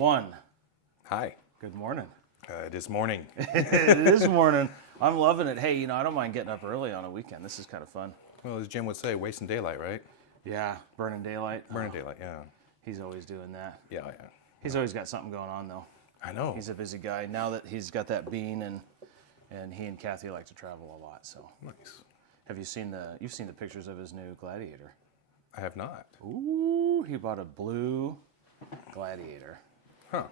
One. Hi. Good morning. It is morning. It is morning. I'm loving it. Hey, I don't mind getting up early on a weekend. This is kind of fun. Well, as Jim would say, wasting daylight, right? Yeah, burning daylight. Burning daylight, yeah. He's always doing that. Yeah. He's always got something going on, though. I know. He's a busy guy. Now that he's got that bean, and he and Kathy like to travel a lot. So, Nice. you've seen the pictures of his new Gladiator? I have not. Ooh, he bought a blue Gladiator. Huh.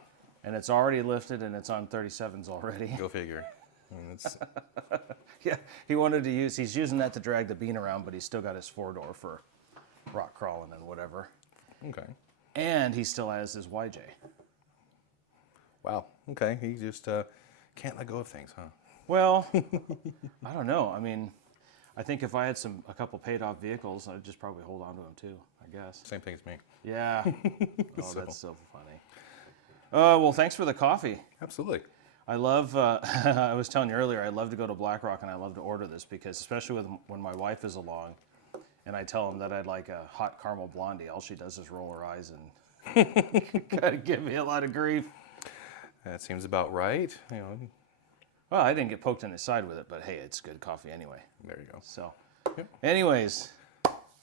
And it's already lifted, and it's on 37s already. Go figure. It's, Yeah, he's using that to drag the bean around, but he's still got his 4-door for rock crawling and whatever. okay. And he still has his YJ. Wow. Okay. He just can't let go of things, huh? Well, I don't know. I mean, I think if I had a couple paid off vehicles, I'd just probably hold on to them too, I guess. Same thing as me. Yeah. Oh, So. that's so funny. Well, thanks for the coffee. Absolutely. I love, I was telling you earlier, I love to go to Black Rock and I love to order this because, especially when my wife is along and I tell them that I'd like a hot caramel blondie, all she does is roll her eyes and kind of give me a lot of grief. That seems about right. Well, I didn't get poked in the side with it, but hey, it's good coffee anyway. There you go. So, Yep. anyways,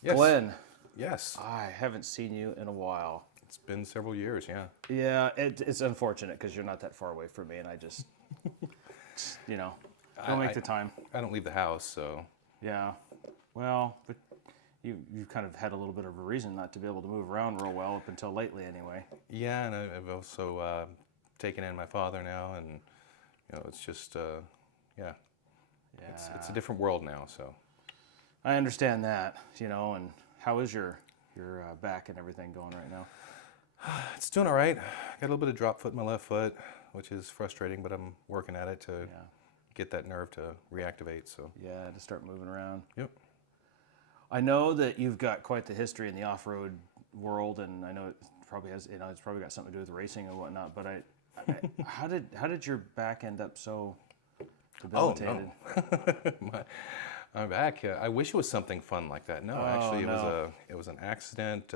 Yes. Glenn, Yes. I haven't seen you in a while. It's been several years, yeah. Yeah, it's unfortunate because you're not that far away from me, and I just, don't make the time. I don't leave the house, so. Yeah, well, but you've kind of had a little bit of a reason not to be able to move around real well up until lately, anyway. Yeah, and I've also taken in my father now, and it's just yeah. It's a different world now, so. I understand that, and how is your back and everything going right now? It's doing all right. Got a little bit of drop foot in my left foot, which is frustrating, but I'm working at it to get that nerve to reactivate. So. Yeah, to start moving around. Yep. I know that you've got quite the history in the off-road world, and I know it probably has. It's probably got something to do with racing and whatnot. But how did your back end up so debilitated? Oh no. My back. I wish it was something fun like that. No, actually, it was an accident.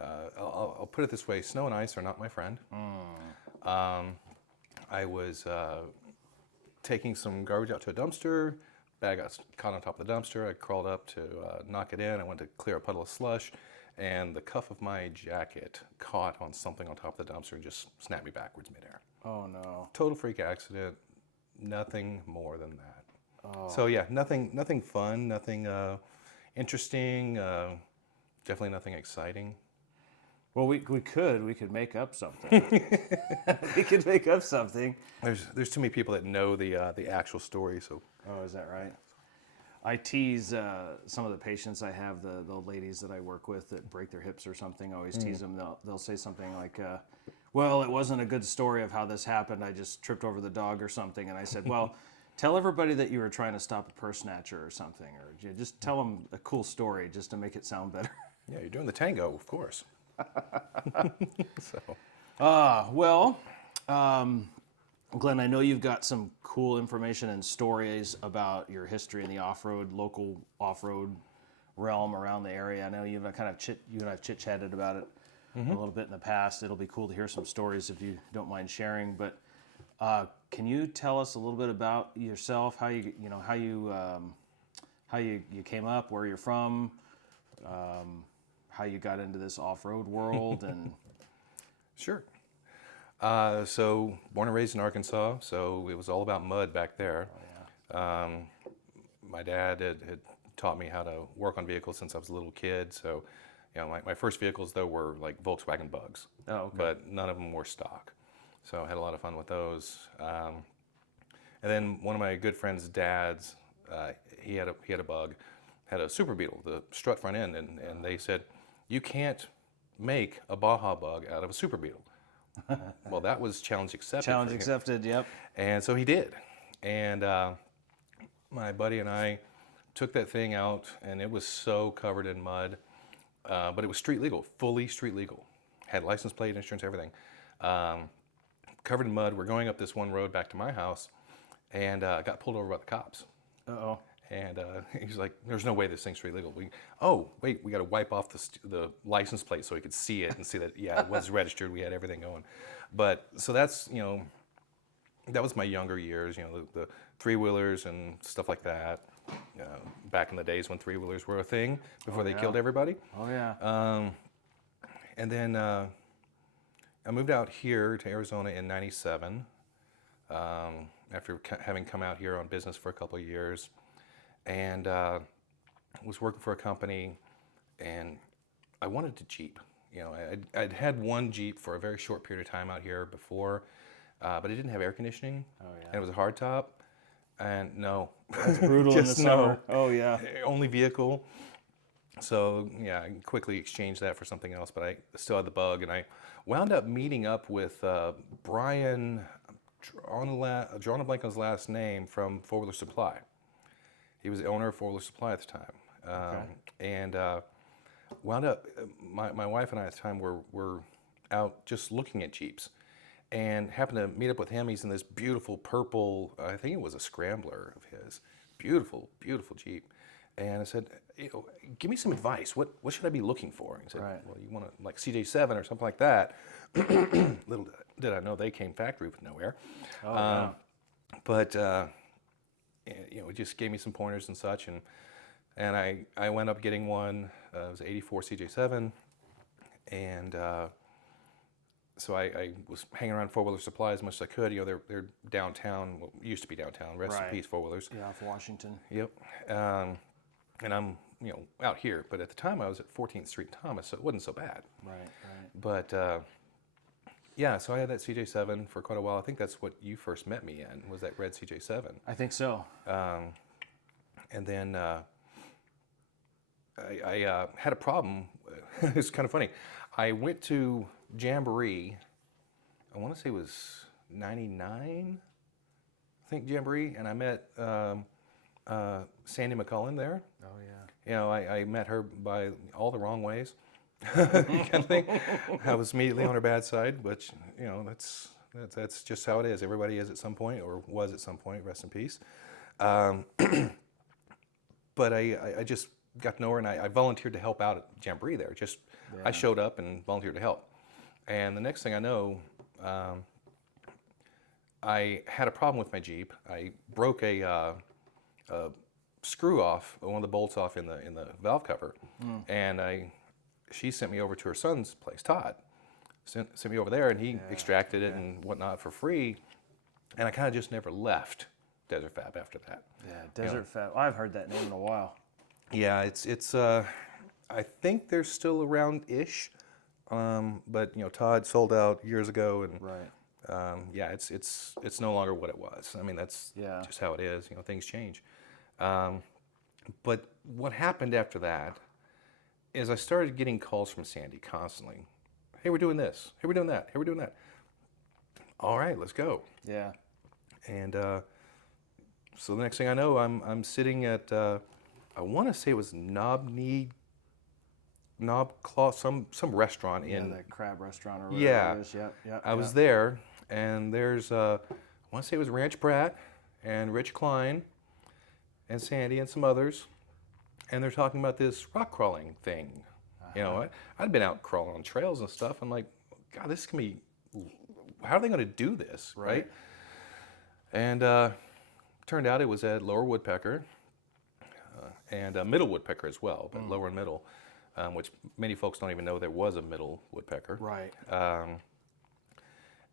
I'll put it this way: snow and ice are not my friend. I was taking some garbage out to a dumpster. Bag got caught on top of the dumpster. I crawled up to knock it in. I went to clear a puddle of slush, and the cuff of my jacket caught on something on top of the dumpster and just snapped me backwards midair. Oh no! Total freak accident. Nothing more than that. Oh. So yeah, nothing fun, nothing interesting. Definitely nothing exciting. Well, we could make up something. We could make up something. There's too many people that know the actual story. So. Oh, is that right? I tease some of the patients I have, the ladies that I work with that break their hips or something. I always tease them. They'll say something like, "Well, it wasn't a good story of how this happened. I just tripped over the dog or something." And I said, "Well, tell everybody that you were trying to stop a purse snatcher or something, or just tell them a cool story just to make it sound better." Yeah, you're doing the tango, of course. So. Well, Glenn, I know you've got some cool information and stories about your history in the local off-road realm around the area. I know you and I have chit-chatted about it a little bit in the past. It'll be cool to hear some stories if you don't mind sharing. But can you tell us a little bit about yourself? How you came up, where you're from, how you got into this off-road world, and Sure. So born and raised in Arkansas, so it was all about mud back there. Oh, yeah. My dad had taught me how to work on vehicles since I was a little kid. So, my first vehicles though were like Volkswagen Bugs, Oh, okay. but none of them were stock. So I had a lot of fun with those. And then one of my good friend's dads, he had a Bug, had a Super Beetle, the strut front end, and they said, you can't make a Baja Bug out of a Super Beetle. Well, that was challenge accepted. Challenge accepted, yep. And so he did. And my buddy and I took that thing out, and it was so covered in mud, but it was street legal, fully street legal. Had license plate, insurance, everything. Covered in mud. We're going up this one road back to my house, and got pulled over by the cops. Uh-oh. And he's like, "There's no way this thing's really legal." Oh, wait, we got to wipe off the license plate so he could see it and see that it was registered. We had everything going. But so that's that was my younger years. The three-wheelers and stuff like that. Back in the days when three-wheelers were a thing before they killed everybody. Oh yeah. And then I moved out here to Arizona in '97 after having come out here on business for a couple of years, and was working for a company, and I wanted a Jeep. I'd had one Jeep for a very short period of time out here before, but it didn't have air conditioning, and it was a hardtop, and no. That's brutal in the summer. Oh yeah. Only vehicle. So yeah, I quickly exchanged that for something else, but I still had the bug, and I wound up meeting up with Brian, drawing a blank on his last name, from Four Wheeler Supply. He was the owner of Four Wheeler Supply at the time, and wound up. My wife and I at the time were out just looking at Jeeps, and happened to meet up with him. He's in this beautiful purple, I think it was a Scrambler of his, beautiful, beautiful Jeep. And I said, give me some advice. What should I be looking for? And he said, well, you want to like CJ7 or something like that. Little did I know they came factory with nowhere. Oh, yeah. But it just gave me some pointers and such, and I wound up getting one. It was an '84 CJ7, and so I was hanging around Four Wheeler Supply as much as I could. They're downtown. Well, used to be downtown. Rest in peace, Four Wheelers. Yeah, off Washington. Yep. And I'm out here, but at the time I was at 14th Street in Thomas, so it wasn't so bad. Right. But yeah, so I had that CJ7 for quite a while. I think that's what you first met me in, was that red CJ7. I think so. And then I had a problem. It's kind of funny. I went to Jamboree, I want to say it was '99, I think, Jamboree, and I met Sandy McConnell there. Oh yeah. I met her by all the wrong ways, kind of thing. I was immediately on her bad side, but that's just how it is. Everybody is at some point, or was at some point. Rest in peace. But I just got to know her, and I volunteered to help out at Jamboree there. I showed up and volunteered to help. And the next thing I know, I had a problem with my Jeep. I broke a screw off, one of the bolts off in the valve cover, and she sent me over to her son's place, Todd. Sent me over there, and he extracted it and whatnot for free. And I kind of just never left Desert Fab after that. Yeah, Desert Fab. I've heard that name in a while. Yeah, it's I think they're still around-ish, but Todd sold out years ago, and yeah, it's no longer what it was. I mean, that's just how it is. Things change. But what happened after that is I started getting calls from Sandy constantly. Hey, we're doing this. Hey, we're doing that. Hey, we're doing that. All right, let's go. Yeah. And so the next thing I know, I'm sitting at I want to say it was Knob Claw, some restaurant in the crab restaurant or whatever it is. Yep. I was there, and there's I want to say it was Ranch Pratt and Rich Klein and Sandy and some others, and they're talking about this rock crawling thing. I'd been out crawling on trails and stuff. I'm like, God, this can be. How are they going to do this, right? And turned out it was at Lower Woodpecker and Middle Woodpecker as well, but Lower and Middle, which many folks don't even know there was a Middle Woodpecker. Right.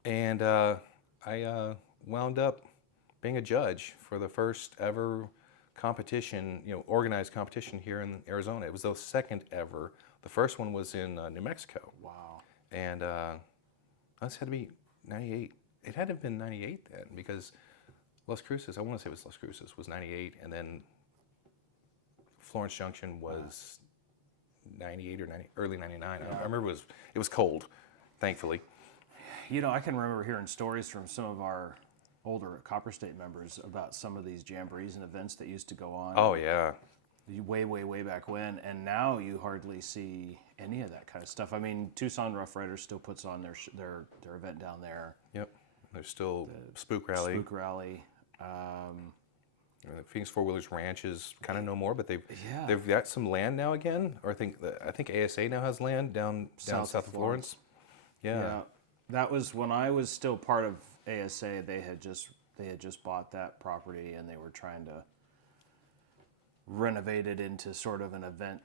And I wound up being a judge for the first ever competition, organized competition here in Arizona. It was the second ever. The first one was in New Mexico. Wow. And this had to be 98. It had to have been 98 then, because Las Cruces, I want to say it was Las Cruces, was 98, and then Florence Junction was 98 or early 99. I remember it was cold, thankfully. I can remember hearing stories from some of our older Copper State members about some of these jamborees and events that used to go on. Oh, yeah. Way, way, way back when, and now you hardly see any of that kind of stuff. I mean, Tucson Rough Riders still puts on their event down there. Yep. There's still Spook Rally. Spook Rally. Phoenix Four Wheelers Ranch is kind of no more, but Yeah. they've got some land now again. Or I think ASA now has land down south of Florence. Yeah, that was when I was still part of ASA. They had just bought that property, and they were trying to renovate it into sort of an event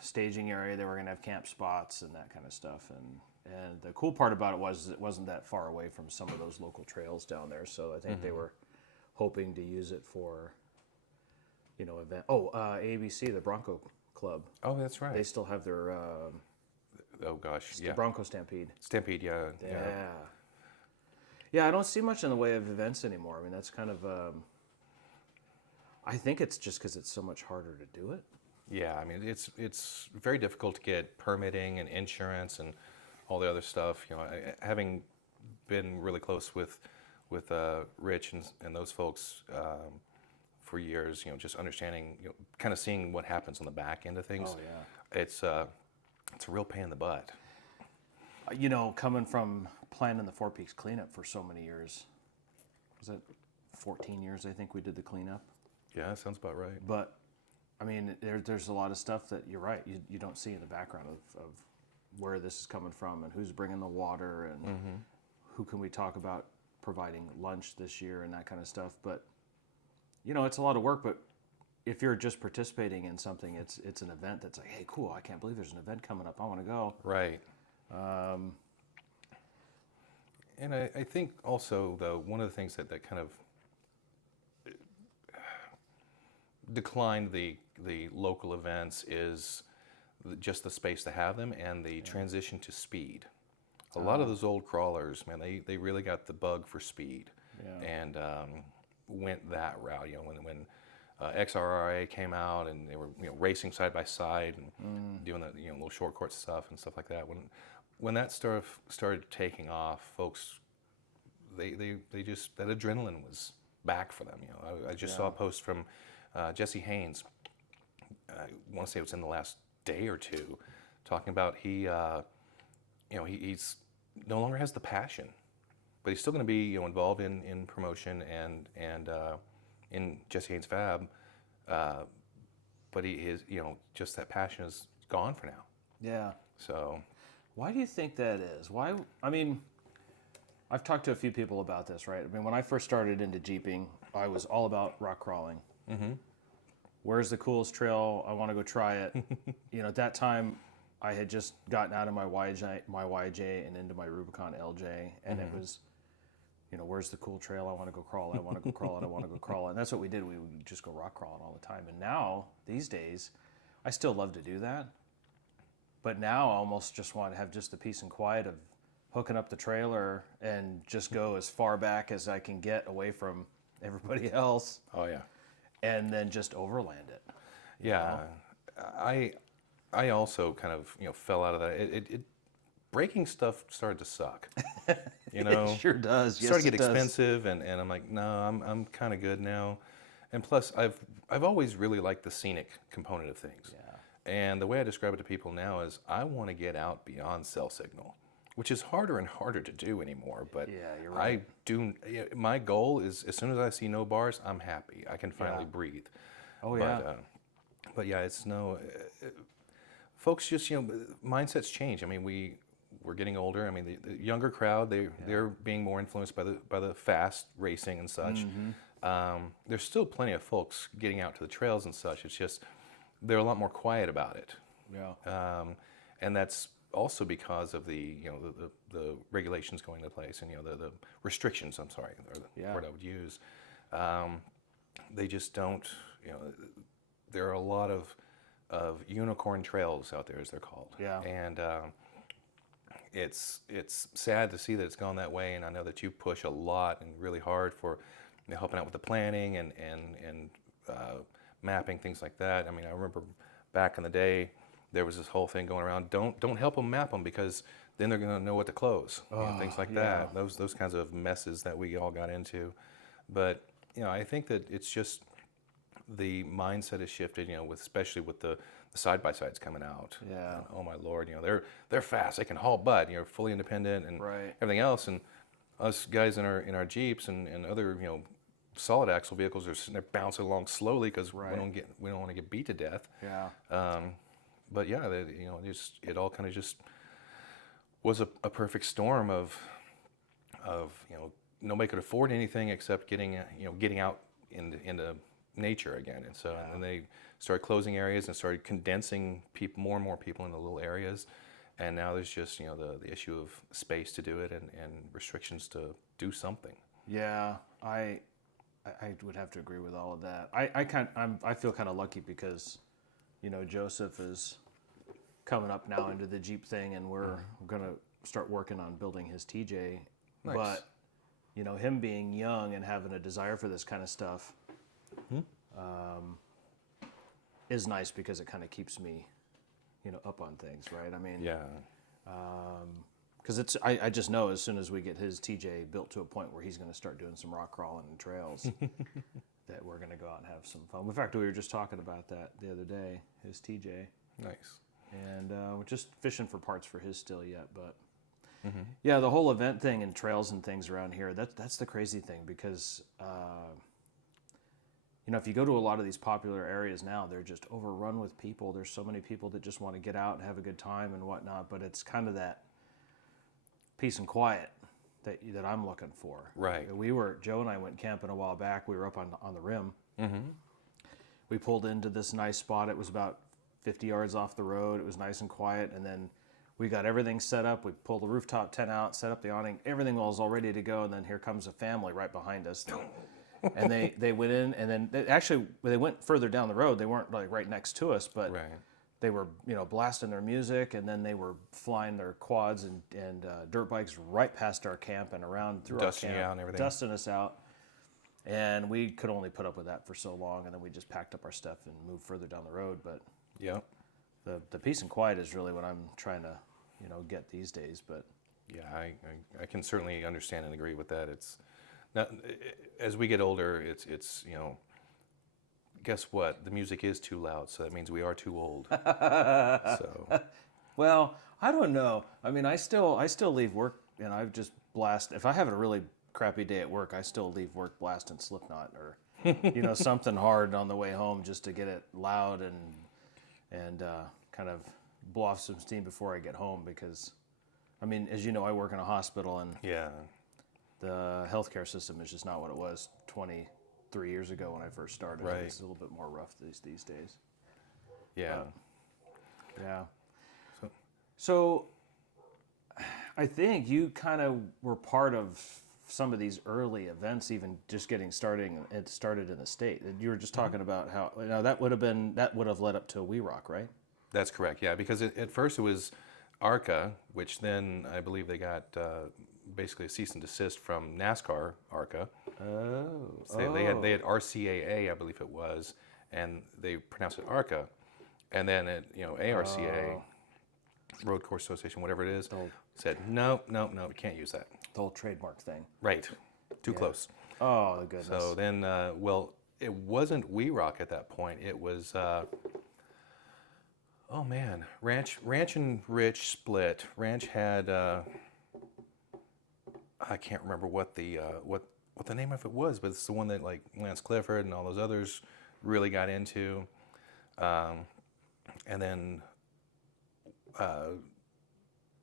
staging area. They were going to have camp spots and that kind of stuff. And the cool part about it was it wasn't that far away from some of those local trails down there. So I think they were hoping to use it for, event. Oh, ABC, the Bronco Club. Oh, that's right. They still have their Oh gosh, the Bronco Stampede. Stampede, yeah. Yeah, I don't see much in the way of events anymore. I mean, that's kind of. I think it's just because it's so much harder to do it. Yeah, I mean it's very difficult to get permitting and insurance and all the other stuff. Having been really close with Rich and those folks for years, just understanding, kind of seeing what happens on the back end of things. Oh yeah. It's a real pain in the butt. Coming from planning the Four Peaks cleanup for so many years, was it 14 years? I think we did the cleanup. Yeah, that sounds about right. But I mean, there's a lot of stuff that you're right. You don't see in the background of where this is coming from and who's bringing the water and who can we talk about providing lunch this year and that kind of stuff. But it's a lot of work. But if you're just participating in something, it's an event that's like, hey, cool! I can't believe there's an event coming up. I want to go. Right. And I think also, though, one of the things that kind of declined the local events is just the space to have them and the transition to speed. A lot of those old crawlers, man, they really got the bug for speed and went that route. When XRRA came out and they were racing side by side and doing the little short court stuff and stuff like that. When that stuff started taking off, folks, they just, that adrenaline was back for them. I just saw a post from Jesse Haynes. I want to say it was in the last day or two, talking about he's no longer has the passion, but he's still going to be involved in promotion and in Jesse Haynes Fab, but he is just that passion is gone for now. Yeah. So, why do you think that is? Why? I mean, I've talked to a few people about this, right? I mean, when I first started into Jeeping, I was all about rock crawling. Mm-hmm. Where's the coolest trail? I want to go try it. At that time, I had just gotten out of my YJ and into my Rubicon LJ, and it was, where's the cool trail? I want to go crawl. I want to go crawl it. I want to go crawl it. And that's what we did. We would just go rock crawling all the time. And now, these days, I still love to do that. But now I almost just want to have just the peace and quiet of hooking up the trailer and just go as far back as I can get away from everybody else. oh yeah. And then just overland it. Yeah, I also kind of fell out of that. It breaking stuff started to suck. It sure does. It started to get expensive, and I'm like, no, I'm kind of good now. And plus, I've always really liked the scenic component of things. Yeah. And the way I describe it to people now is I want to get out beyond cell signal, which is harder and harder to do anymore. But yeah, you're right. My goal is as soon as I see no bars, I'm happy. I can finally breathe. Oh yeah. But yeah, it's folks just mindsets change. I mean, we're getting older. I mean, the younger crowd they're being more influenced by the fast racing and such. Mm-hmm. There's still plenty of folks getting out to the trails and such. It's just they're a lot more quiet about it. Yeah. And that's also because of the regulations going into place and the restrictions. I'm sorry, or the word I would use. They just don't. There are a lot of unicorn trails out there, as they're called. Yeah. And it's sad to see that it's gone that way. And I know that you push a lot and really hard for helping out with the planning and mapping, things like that. I mean, I remember back in the day, there was this whole thing going around. Don't help them map them because then they're going to know what to close. Things like that. Those kinds of messes that we all got into. But I think that it's just the mindset has shifted. Especially with the side-by-sides coming out. Yeah. And, oh my Lord, they're fast. They can haul butt. Fully independent and everything else. And us guys in our Jeeps and other solid axle vehicles are sitting there bouncing along slowly because Right. we don't want to get beat to death. Yeah. But yeah, it all kind of just was a perfect storm of nobody could afford anything except getting out into nature again, and so and then they started closing areas and started condensing more and more people into little areas, and now there's just the issue of space to do it and restrictions to do something. Yeah, I would have to agree with all of that. I feel kind of lucky because, Joseph is coming up now into the Jeep thing, and we're gonna start working on building his TJ. Nice. But him being young and having a desire for this kind of stuff is nice because it kind of keeps me, up on things, right? I mean, Yeah. because I just know as soon as we get his TJ built to a point where he's going to start doing some rock crawling and trails, that we're going to go out and have some fun. In fact, we were just talking about that the other day, his TJ. Nice. And we're just fishing for parts for his still yet, but yeah, the whole event thing and trails and things around here, that's the crazy thing because if you go to a lot of these popular areas now, they're just overrun with people. There's so many people that just want to get out and have a good time and whatnot, but it's kind of that peace and quiet that I'm looking for. Right. Joe and I went camping a while back. We were up on the rim. Mm-hmm. We pulled into this nice spot. It was about 50 yards off the road. It was nice and quiet, and then we got everything set up. We pulled the rooftop tent out, set up the awning. Everything was all ready to go, and then here comes a family right behind us. And they went in, and then they went further down the road. They weren't like right next to us, but Right. they were blasting their music, and then they were flying their quads and dirt bikes right past our camp and around through Dusting our you camp, out and everything. dusting us out. And we could only put up with that for so long, and then we just packed up our stuff and moved further down the road. But Yep. the peace and quiet is really what I'm trying to get these days. But Yeah, I can certainly understand and agree with that. It's now, as we get older, it's guess what? The music is too loud, so that means we are too old. So well, I don't know. I mean, I still leave work and I've just blast. If I have a really crappy day at work, I still leave work blasting Slipknot or something hard on the way home just to get it loud and kind of blow off some steam before I get home because, I mean, as you know, I work in a hospital and yeah, the healthcare system is just not what it was 23 years ago when I first started. Right. It's a little bit more rough these days. yeah. Yeah. So I think you kind of were part of some of these early events, even just getting started in the state. You were just talking about how that would have led up to We Rock, right? That's correct. Yeah, because at first it was ARCA, which then I believe they got basically a cease and desist from NASCAR ARCA. So they had RCAA, I believe it was, and they pronounced it ARCA, and then ARCA, Road Course Association, whatever it is, said no, we can't use that. The whole trademark thing. Right, too close. Oh, goodness. So then, it wasn't We Rock at that point. It was, Ranch and Rich split. Ranch had, I can't remember what the name of it was, but it's the one that like Lance Clifford and all those others really got into. And then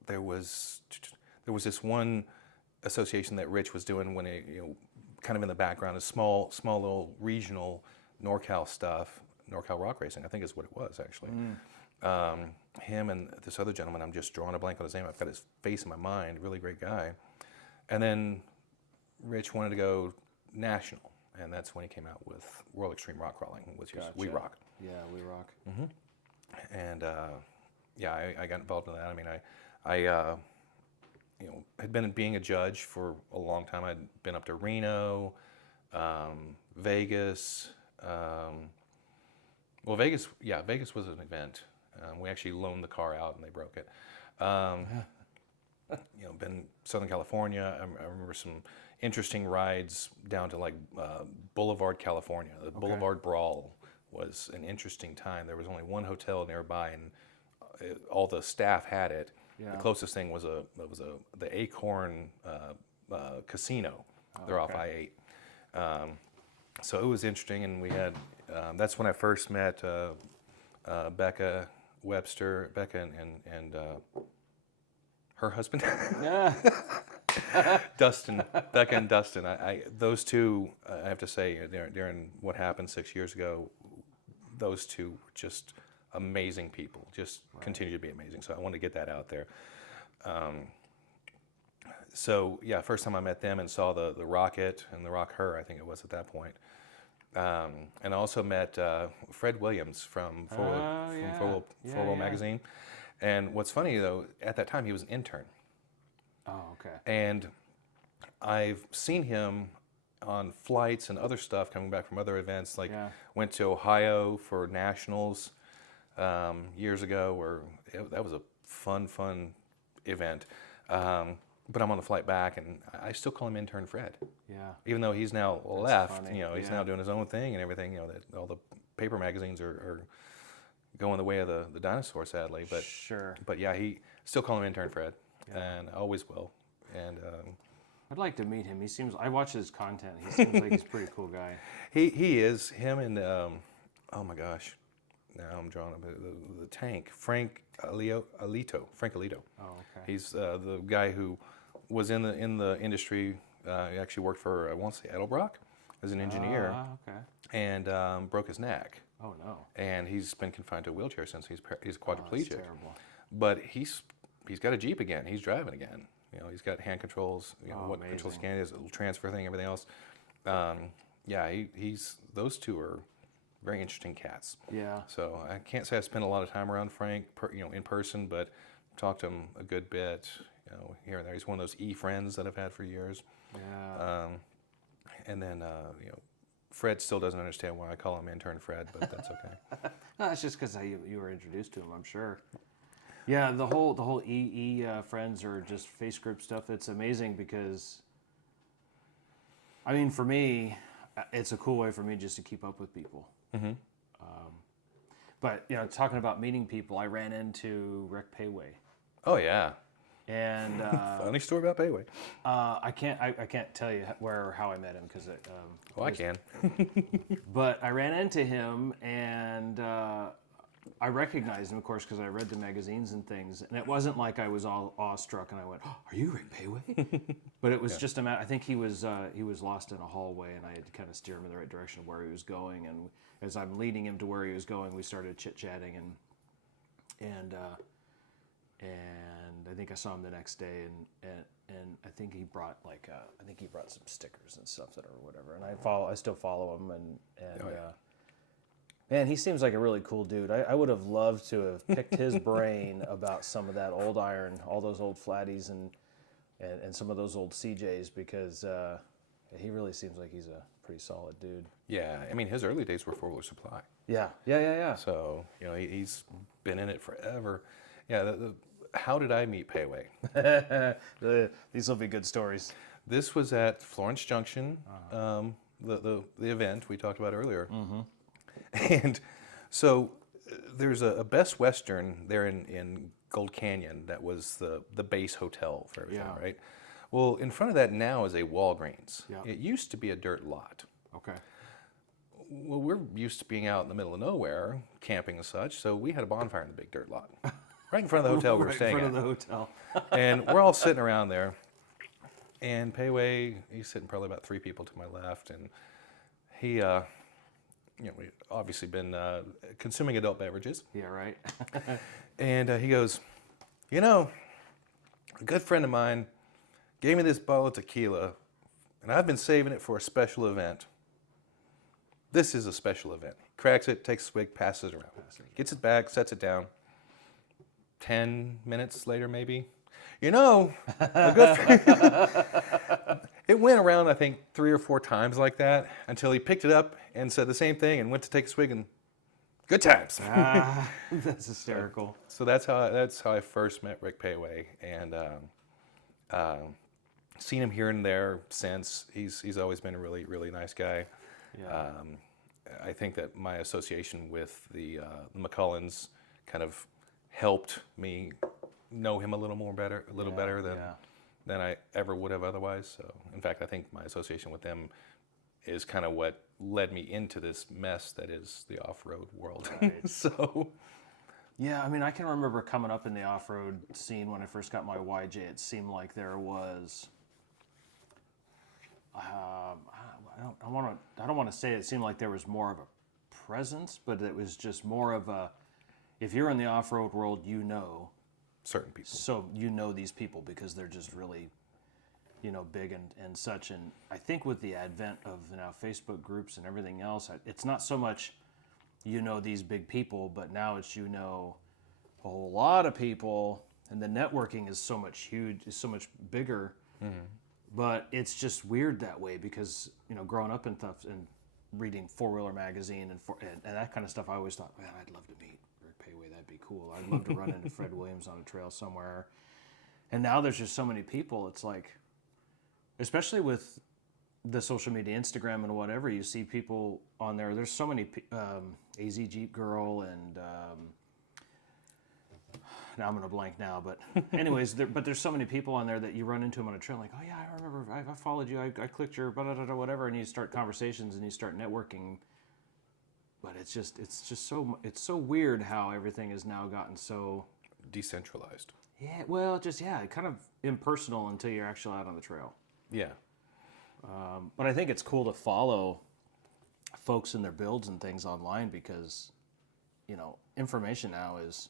there was this one association that Rich was doing when it, kind of in the background, a small little regional NorCal stuff, NorCal Rock Racing, I think is what it was actually. Him and this other gentleman, I'm just drawing a blank on his name. I've got his face in my mind, really great guy. And then Rich wanted to go national, and that's when he came out with World Extreme Rock Crawling, which is We Rock. Yeah, We Rock. And I got involved in that. I mean, I had been being a judge for a long time. I'd been up to Reno, Vegas. Vegas was an event. We actually loaned the car out and they broke it. Been Southern California. I remember some interesting rides down to like Boulevard, California. The Boulevard Brawl was an interesting time. There was only one hotel nearby, and all the staff had it. Yeah. The closest thing was the Acorn Casino. They're off I-8. So it was interesting, and we had that's when I first met Becca Webster, Becca and her husband. Yeah. Dustin, Becca and Dustin. Those two, I have to say, during what happened 6 years ago, those two were just amazing people. Just continue to be amazing. So I wanted to get that out there. So yeah, first time I met them and saw the rocket and the rock her, I think it was at that point. And I also met Fred Williams from Four Wheel Magazine. And what's funny though, at that time he was an intern. Oh, okay. And I've seen him on flights and other stuff coming back from other events. Like went to Ohio for nationals years ago, where that was a fun event. But I'm on the flight back, and I still call him Intern Fred. Yeah. Even though he's now left, funny. He's now doing his own thing and everything. That all the paper magazines are going the way of the dinosaur, sadly. But sure. But yeah, he still call him Intern Fred, and I always will. And I'd like to meet him. I watch his content. He seems like he's a pretty cool guy. He is. Him and oh my gosh, now I'm drawing the tank. Frank Alito. Frank Alito. Oh, okay. He's the guy who was in the industry. He actually worked for, I won't say Edelbrock, as an engineer. Okay. And broke his neck. Oh no. And he's been confined to a wheelchair since he's That's quadriplegic. terrible. But he's got a Jeep again. He's driving again. He's got hand controls. What amazing. control scan is, a little transfer thing, everything else. He's those two are very interesting cats. Yeah. So I can't say I spent a lot of time around Frank, in person, but talked to him a good bit. Here and there. He's one of those friends that I've had for years. Yeah. And then Fred still doesn't understand why I call him Intern Fred, but that's okay. No, it's just because you were introduced to him, I'm sure. Yeah, the whole friends or just face group stuff. It's amazing because, I mean, for me, it's a cool way for me just to keep up with people. Mm-hmm. But talking about meeting people, I ran into Rick Payway. Oh yeah. And funny story about Payway. I can't tell you where or how I met him because I can. But I ran into him and I recognized him, of course, because I read the magazines and things. And it wasn't like I was all awestruck and I went, "Oh, are you Rick Payway?" But it was just a matter. I think he was lost in a hallway, and I had to kind of steer him in the right direction of where he was going. And as I'm leading him to where he was going, we started chit chatting and I think I saw him the next day, and I think he brought some stickers and stuff or whatever. And I still follow him, and man, he seems like a really cool dude. I would have loved to have picked his brain about some of that old iron, all those old flatties, and some of those old CJs because he really seems like he's a pretty solid dude. Yeah, I mean his early days were Four Wheeler Supply. Yeah. So he's been in it forever. Yeah. How did I meet Payway? These will be good stories. This was at Florence Junction, the event we talked about earlier. Mm-hmm. And so there's a Best Western there in Gold Canyon that was the base hotel for everything, right? Well, in front of that now is a Walgreens. Yeah. It used to be a dirt lot. Okay. Well, we're used to being out in the middle of nowhere, camping and such, so we had a bonfire in the big dirt lot. Right in front of the hotel we were staying at. Right in front of the hotel. And we're all sitting around there. And Payway, he's sitting probably about 3 people to my left. And he, we've obviously been consuming adult beverages. Yeah, right. And he goes, a good friend of mine gave me this bottle of tequila, and I've been saving it for a special event. This is a special event. Cracks it, takes a swig, passes it around. Gets it back, sets it down. 10 minutes later, maybe. A good friend. It went around, I think, 3 or 4 times like that until he picked it up and said the same thing and went to take a swig and good times. That's hysterical. So that's how I first met Rick Payway, and seen him here and there since. He's always been a really, really nice guy. Yeah. I think that my association with the McCollens kind of helped me know him a little better than I ever would have otherwise. So, in fact, I think my association with them is kind of what led me into this mess that is the off-road world. Right. So, Yeah, I mean, I can remember coming up in the off-road scene when I first got my YJ. It seemed like there was, I don't want to say it seemed like there was more of a presence, but it was just more of a, if you're in the off-road world, you know, certain people. so you know these people because they're just really, big and such. And I think with the advent of now Facebook groups and everything else, it's not so much these big people, but now it's a whole lot of people, and the networking is so much bigger. But it's just weird that way because growing up and stuff and reading Four Wheeler magazine and that kind of stuff, I always thought, man, I'd love to meet Rick Payway. That'd be cool. I'd love to run into Fred Williams on a trail somewhere. And now there's just so many people. It's like, especially with the social media, Instagram and whatever, you see people on there. There's so many, AZ Jeep Girl and now I'm gonna blank now, but anyways, there's so many people on there that you run into them on a trail, like, oh yeah, I remember, I followed you, I clicked your whatever, and you start conversations and you start networking. But it's so weird how everything has now gotten so Decentralized. yeah, well, kind of impersonal until you're actually out on the trail. Yeah. But I think it's cool to follow folks in their builds and things online because, information now is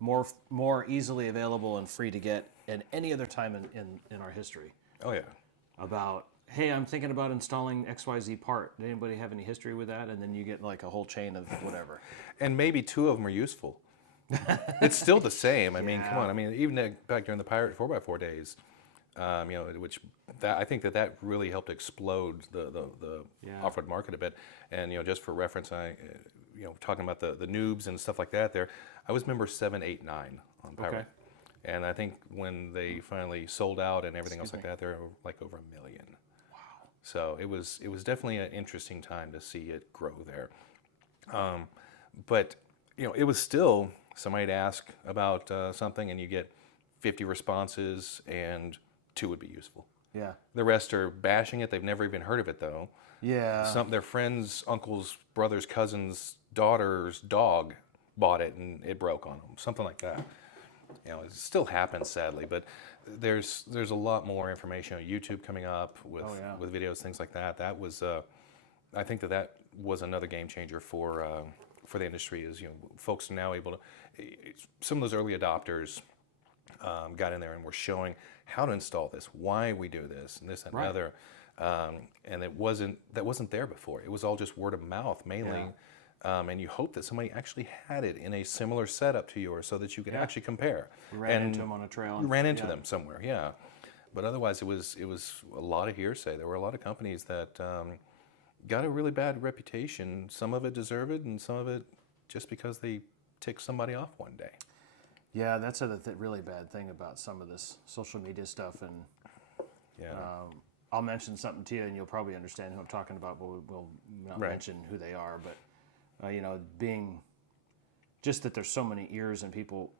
more easily available and free to get than any other time in our history. Oh yeah. About, hey, I'm thinking about installing XYZ part. Did anybody have any history with that? And then you get like a whole chain of whatever. And maybe two of them are useful. It's still the same. I mean, come on. I mean, even back during the Pirate 4x4 days, I think that really helped explode the off-road market a bit. And just for reference, talking about the noobs and stuff like that, I was member 7, 8, 9 on Pirate. Okay. And I think when they finally sold out and everything else like that, there were like over 1 million. Wow. So it was definitely an interesting time to see it grow there. But it was still, somebody'd ask about something and you get 50 responses and 2 would be useful. Yeah. The rest are bashing it. They've never even heard of it though. Yeah. Their friends, uncles, brothers, cousins, daughter's dog bought it and it broke on them. Something like that. It still happens sadly, but there's a lot more information on YouTube coming up with videos, things like that. That was I think that was another game changer for the industry. Is folks are now able to, some of those early adopters got in there and were showing how to install this, why we do this, and this and another. And that wasn't there before. It was all just word of mouth mainly. Yeah. And you hope that somebody actually had it in a similar setup to yours so that you could actually compare. We ran into them on a trail. You ran into them somewhere, yeah. But otherwise, it was a lot of hearsay. There were a lot of companies that got a really bad reputation. Some of it deserved, and some of it just because they ticked somebody off one day. Yeah, that's a really bad thing about some of this social media stuff. And I'll mention something to you, and you'll probably understand who I'm talking about, but we'll not mention who they are. But being just that there's so many ears and people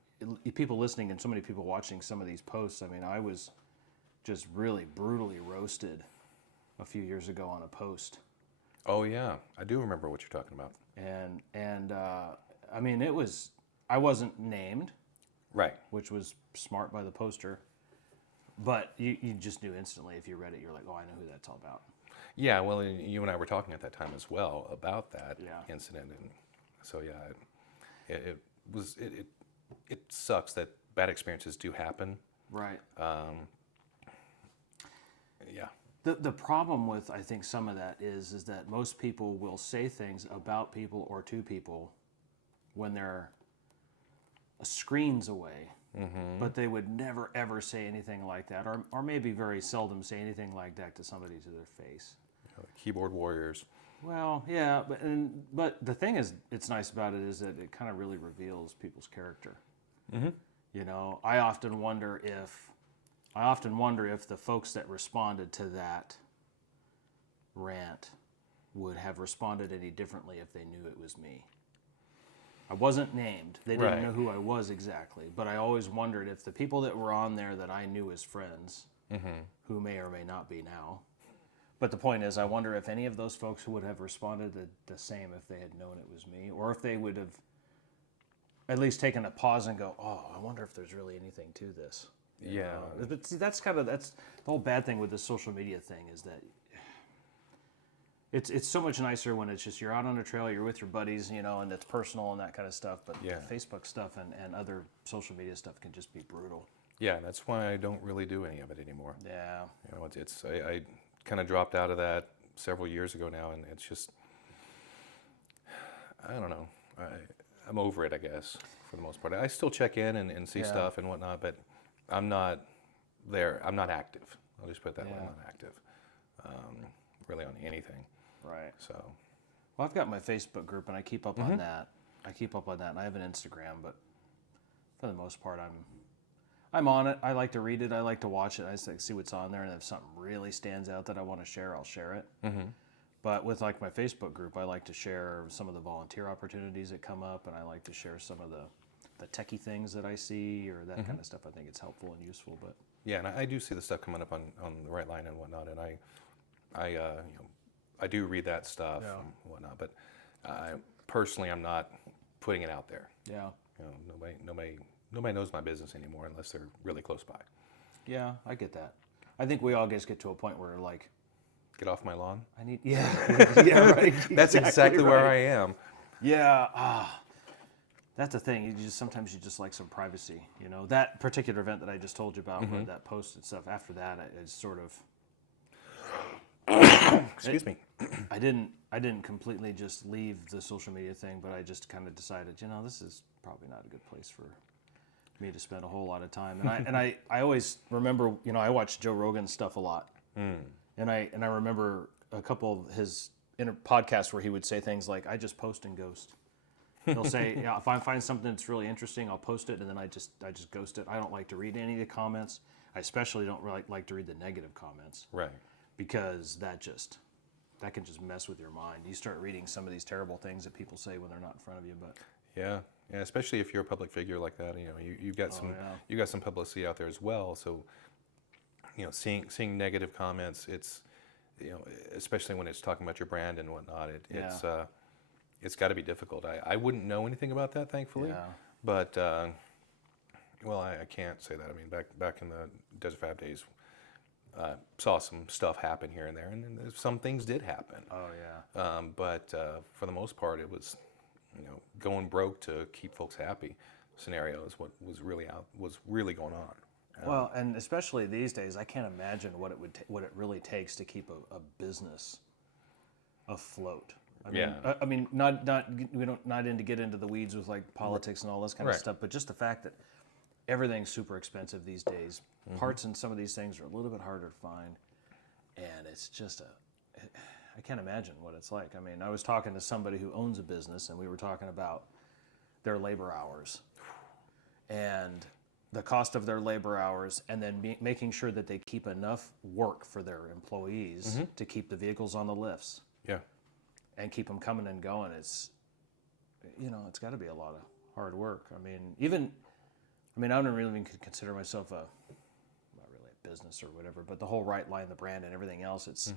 listening and so many people watching some of these posts. I mean, I was just really brutally roasted a few years ago on a post. Oh yeah, I do remember what you're talking about. And I mean, I wasn't named, right? Which was smart by the poster, but you just knew instantly if you read it. You're like, oh, I know who that's all about. Yeah, well, you and I were talking at that time as well about that incident, and so it sucks that bad experiences do happen. Right. Yeah. The problem with, I think, some of that is that most people will say things about people or to people when they're screens away, but they would never ever say anything like that, or maybe very seldom say anything like that to somebody to their face. Keyboard warriors. Well, yeah, but the thing is, it's nice about it is that it kind of really reveals people's character. I often wonder if the folks that responded to that rant would have responded any differently if they knew it was me. I wasn't named. They didn't know who I was exactly, but I always wondered if the people that were on there that I knew as friends, who may or may not be now, But the point is, I wonder if any of those folks would have responded the same if they had known it was me, or if they would have at least taken a pause and go, "Oh, I wonder if there's really anything to this." You Yeah. know? But see, that's the whole bad thing with this social media thing is that it's so much nicer when it's just you're out on a trail, you're with your buddies, you know, and it's personal and that kind of stuff. But Yeah. Facebook stuff and other social media stuff can just be brutal. Yeah, that's why I don't really do any of it anymore. Yeah. You know, I kind of dropped out of that several years ago now, and it's just, I don't know. I'm over it, I guess, for the most part. I still check in and see Yeah. stuff and whatnot, but I'm not there. I'm not active. I'll just put it that way. I'm Yeah. not active, really, on anything. Right. So, Well, I've got my Facebook group and I keep up on that. I keep up on that, and I have an Instagram, but for the most part, I'm on it. I like to read it. I like to watch it. I just like to see what's on there, and if something really stands out that I want to share, I'll share it. But with like my Facebook group, I like to share some of the volunteer opportunities that come up, and I like to share some of the techie things that I see or that kind of stuff. I think it's helpful and useful. But yeah, and I do see the stuff coming up on the right line and whatnot, and I you know, I do read that stuff and whatnot, but personally, I'm not putting it out there. yeah, You know, nobody knows my business anymore unless they're really close by. yeah, I get that. I think we all just get to a point where like, Get off my lawn. I need, yeah, right. That's exactly where I am. Yeah, that's the thing. Sometimes you just like some privacy. You know, that particular event that I just told you about, with that post and stuff. After that, it's sort of. Excuse me. I didn't completely just leave the social media thing, but I just kind of decided, you know, this is probably not a good place for me to spend a whole lot of time. And I always remember, you know, I watch Joe Rogan's stuff a lot, and I remember a couple of his podcasts where he would say things like, "I just post and ghost." He'll say, "Yeah, if I find something that's really interesting, I'll post it, and then I just ghost it. I don't like to read any of the comments. I especially don't like to read the negative comments." Right. Because that can just mess with your mind. You start reading some of these terrible things that people say when they're not in front of you. But Yeah, especially if you're a public figure like that. You know, you've got you got some publicity out there as well. So, you know, seeing negative comments, it's, you know, especially when it's talking about your brand and whatnot, it's got to be difficult. I wouldn't know anything about that, thankfully. Yeah. But well, I can't say that. I mean, back in the Desert Fab days, saw some stuff happen here and there, and some things did happen. oh yeah, But for the most part, it was, you know, going broke to keep folks happy scenario is what was really going on. well, and especially these days, I can't imagine what it really takes to keep a business afloat. I mean, Yeah. I mean, we don't not get into the weeds with like politics and all this kind of Right. stuff, but just the fact that everything's super expensive these days. Parts in some of these things are a little bit harder to find, and it's just I can't imagine what it's like. I mean, I was talking to somebody who owns a business, and we were talking about their labor hours and the cost of their labor hours, and then making sure that they keep enough work for their employees to keep the vehicles on the lifts Yeah. and keep them coming and going. It's, you know, it's got to be a lot of hard work. I mean, I don't really even consider myself not really a business or whatever, but the whole right line, the brand, and everything else, it's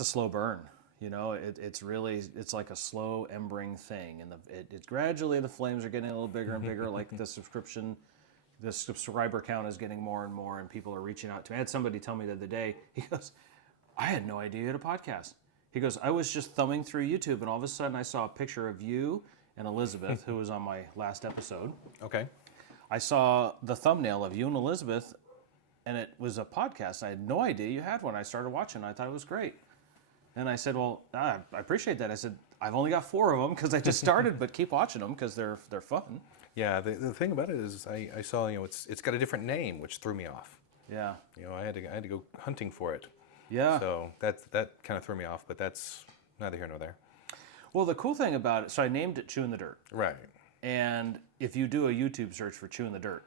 a slow burn. You know, it's like a slow embering thing, and it gradually the flames are getting a little bigger and bigger. Like the subscriber count is getting more and more, and people are reaching out to me. I had somebody tell me the other day. He goes, "I had no idea you had a podcast." He goes, "I was just thumbing through YouTube, and all of a sudden I saw a picture of you and Elizabeth, who was on my last episode. Okay. I saw the thumbnail of you and Elizabeth, and it was a podcast. I had no idea you had one. I started watching. I thought it was great." And I said, "Well, I appreciate that." I said, "I've only got 4 of them because I just started, but keep watching them because they're fun." Yeah. The thing about it is, I saw, you know, it's got a different name, which threw me off. Yeah. You know, I had to go hunting for it. Yeah. So that kind of threw me off, but that's neither here nor there. Well, the cool thing about it, so I named it Chewing the Dirt. Right. And if you do a YouTube search for Chewing the Dirt,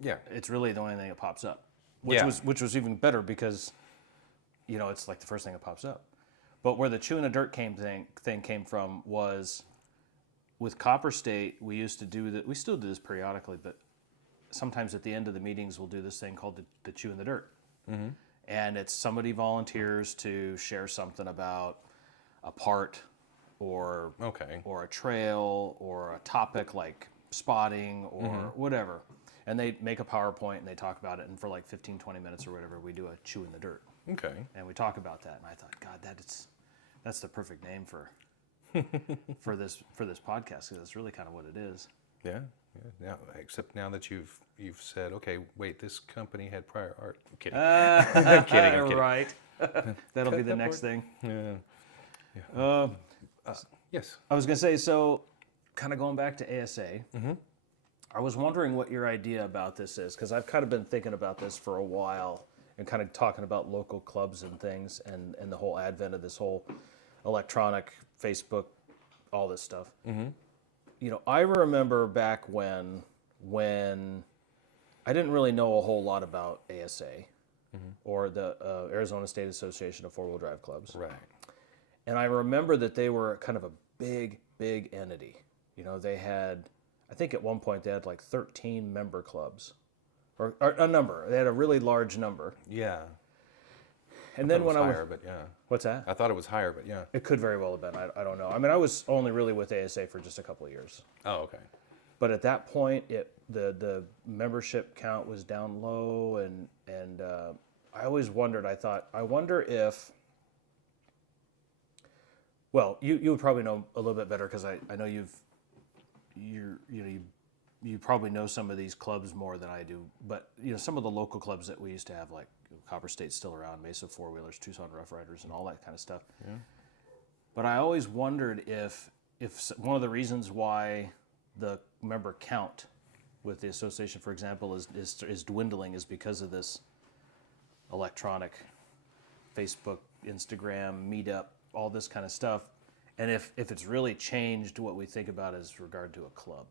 Yeah. it's really the only thing that pops up, which was even better because, you know, it's like the first thing that pops up. But where the Chewing the Dirt thing came from was with Copper State. We used to do that. We still do this periodically, but sometimes at the end of the meetings, we'll do this thing called the Chewing the Dirt. and it's somebody volunteers to share something about a part or Okay. or a trail or a topic like spotting or whatever. And they make a PowerPoint and they talk about it. And for like 15, 20 minutes or whatever, we do a chew in the dirt. Okay. And we talk about that. And I thought, God, that's the perfect name for this podcast, because it's really kind of what it is. Yeah. Yeah. Now, except now that you've said, okay, wait, this company had prior art. I'm kidding. I'm kidding. I'm kidding. Right. That'll be the next thing. Yeah. Yes. I was going to say, so kind of going back to ASA, I was wondering what your idea about this is, because I've kind of been thinking about this for a while and kind of talking about local clubs and things and the whole advent of this whole electronic Facebook, all this stuff. You know, I remember back when I didn't really know a whole lot about ASA or the Arizona State Association of Four-Wheel Drive Clubs. Right. And I remember that they were kind of a big entity. You know, they had, I think at one point they had like 13 member clubs, or a number. They had a really large number. Yeah. And then when I was higher, but yeah. What's that? I thought it was higher, but yeah. It could very well have been. I don't know. I mean, I was only really with ASA for just a couple of years. Oh, okay. But at that point, the membership count was down low, and I always wondered. I wonder if. Well, you would probably know a little bit better, because I know you probably know some of these clubs more than I do. But you know, some of the local clubs that we used to have, like Copper State's still around, Mesa Four Wheelers, Tucson Rough Riders, and all that kind of stuff. Yeah. But I always wondered if one of the reasons why the member count with the association, for example, is dwindling is because of this electronic Facebook, Instagram, Meetup, all this kind of stuff, and if it's really changed what we think about as regard to a club.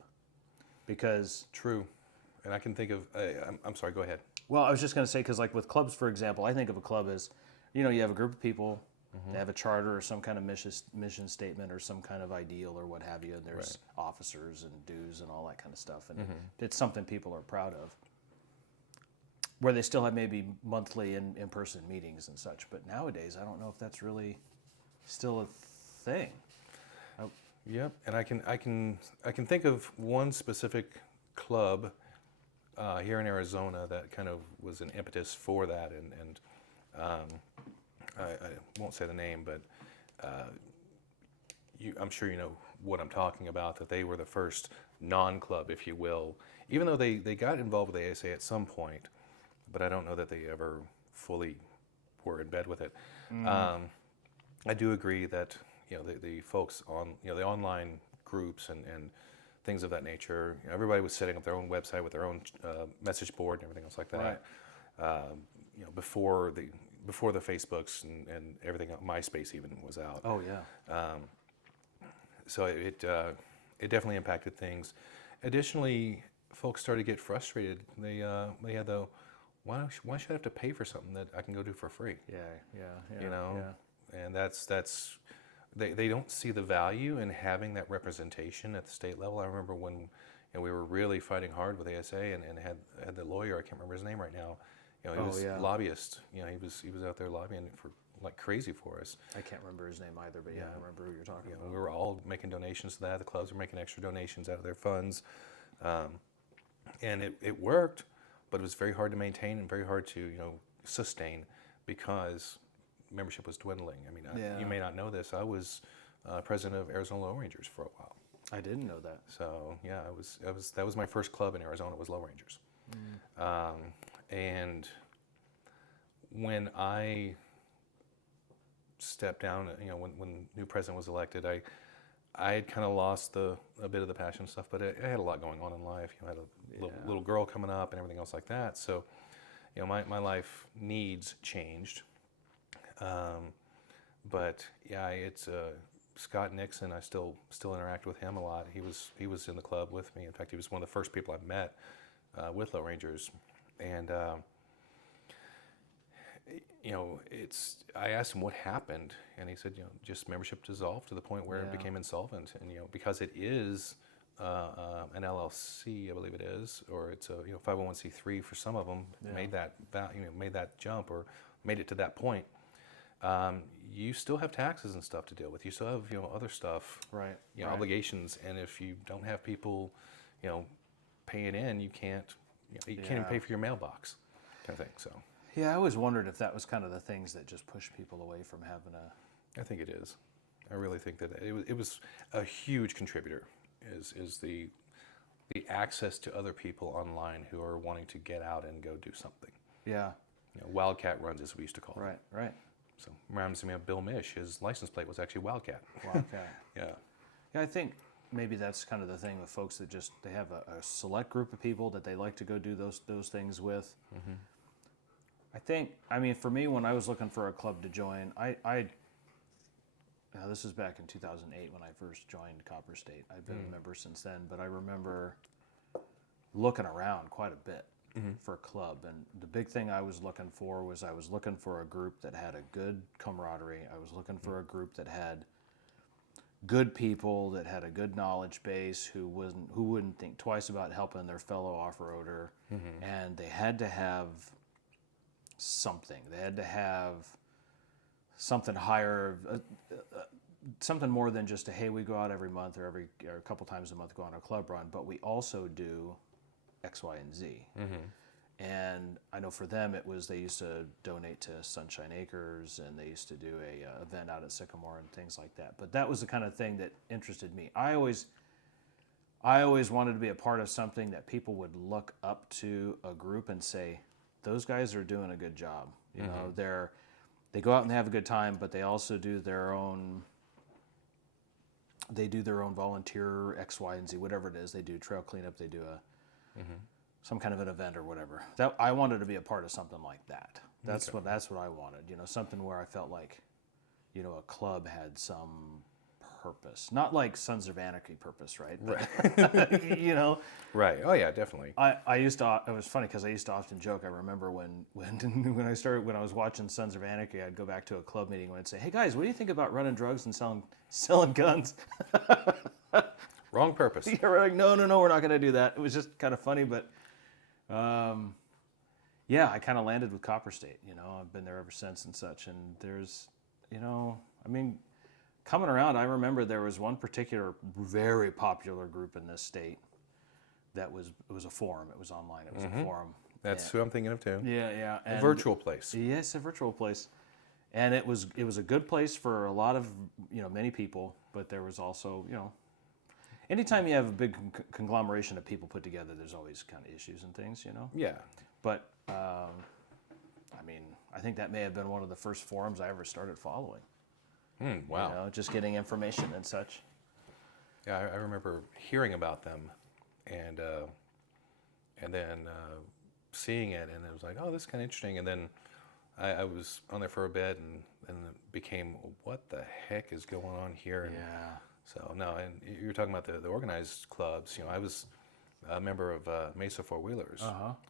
Because True. And I can think of, I'm sorry, go ahead. Well, I was just going to say, because like with clubs, for example, I think of a club as, you know, you have a group of people, they have a charter or some kind of mission statement or some kind of ideal or what have you, and there's officers and dues and all that kind of stuff, and it's something people are proud of. Where they still have maybe monthly in-person meetings and such, but nowadays I don't know if that's really still a thing. Yep, and I can think of one specific club here in Arizona that kind of was an impetus for that, and I won't say the name, but I'm sure you know what I'm talking about. That they were the first non-club, if you will, even though they got involved with the ASA at some point, but I don't know that they ever fully were in bed with it. I do agree that the folks on the online groups and things of that nature, everybody was setting up their own website with their own message board and everything else like that. Right. Before the Facebooks and everything, MySpace even was out. Oh yeah. So it definitely impacted things. Additionally, folks started to get frustrated. They had the why should I have to pay for something that I can go do for free? Yeah. And that's they don't see the value in having that representation at the state level. I remember when we were really fighting hard with ASA and had the lawyer, I can't remember his name right now. He was lobbyist. He was out there lobbying for like crazy for us. I can't remember his name either, but I remember who you're talking about. We were all making donations to that. The clubs were making extra donations out of their funds, and it worked, but it was very hard to maintain and very hard to sustain because membership was dwindling. I mean, you may not know this. I was president of Arizona Low Rangers for a while. I didn't know that. So yeah, that was my first club in Arizona. Was Low Rangers, and when I stepped down, when new president was elected, I had kind of lost a bit of the passion stuff, but I had a lot going on in life. I had a little girl coming up and everything else like that. So, my life needs changed. But yeah, it's Scott Nixon. I still interact with him a lot. He was in the club with me. In fact, he was one of the first people I met with Low Rangers, and I asked him what happened, and he said, just membership dissolved to the point where it became insolvent, and because it is an LLC, I believe it is, or it's a 501c3 for some of them, made that jump or made it to that point, you still have taxes and stuff to deal with. You still have, other stuff, Right. right. Obligations. And if you don't have people, paying in, you can't, you can't even pay for your mailbox, kind of thing. So. Yeah, I always wondered if that was kind of the things that just push people away from having a. I think it is. I really think that it was a huge contributor. Is the access to other people online who are wanting to get out and go do something. Yeah. Wildcat runs, as we used to call them. Right. So reminds me of Bill Mish. His license plate was actually Wildcat. Wildcat. Yeah. Yeah, I think maybe that's kind of the thing with folks that just they have a select group of people that they like to go do those things with. Mm-hmm. I mean, for me, when I was looking for a club to join, now this is back in 2008 when I first joined Copper State. I've been a member since then, but I remember looking around quite a bit for a club. And the big thing I was looking for a group that had a good camaraderie. I was looking for a group that had good people, that had a good knowledge base, who wouldn't think twice about helping their fellow off-roader. And they had to have something. They had to have something higher, something more than just hey, we go out every month or a couple times a month go on a club run, but we also do X, Y, and Z. And I know for them it was they used to donate to Sunshine Acres, and they used to do a event out at Sycamore and things like that. But that was the kind of thing that interested me. I always wanted to be a part of something that people would look up to a group and say, those guys are doing a good job. You know, they go out and they have a good time, but they also do their own. They do their own volunteer X, Y, and Z, whatever it is. They do trail cleanup. They do some kind of an event or whatever. That I wanted to be a part of something like that. That's what I wanted. You know, something where I felt like, a club had some purpose, not like Sons of Anarchy purpose, right? But, Right. Oh yeah, definitely. I used to. It was funny because I used to often joke. I remember when I was watching Sons of Anarchy, I'd go back to a club meeting and I'd say, "Hey guys, what do you think about running drugs and selling guns?" Wrong purpose. Yeah, we're like, no, we're not going to do that. It was just kind of funny, but yeah, I kind of landed with Copper State. I've been there ever since and such. And there's, I mean, coming around, I remember there was one particular very popular group in this state that it was a forum. It was online. It was a forum. That's who I'm thinking of too. Yeah. A virtual place. Yes, a virtual place. And it was a good place for a lot of, many people, but there was also, anytime you have a big conglomeration of people put together, there's always kind of issues and things, Yeah. But, I mean, I think that may have been one of the first forums I ever started following. Wow. Just getting information and such. Yeah, I remember hearing about them, and then seeing it, and it was like, oh, this is kind of interesting. And then I was on there for a bit, and it became, what the heck is going on here? And Yeah. So no, and you're talking about the organized clubs. I was a member of Mesa Four Wheelers,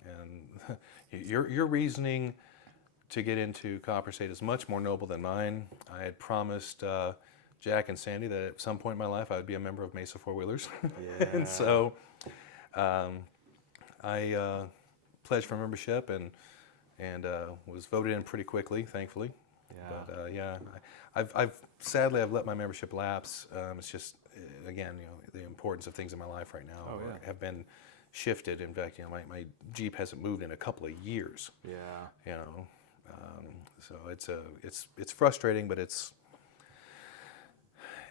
and your reasoning to get into Copper State is much more noble than mine. I had promised Jack and Sandy that at some point in my life I would be a member of Mesa Four Wheelers, and so I pledged for membership and was voted in pretty quickly, thankfully. Yeah. But I've sadly let my membership lapse. It's just again, the importance of things in my life right now have been shifted. In fact, my Jeep hasn't moved in a couple of years. Yeah. So it's frustrating, but it's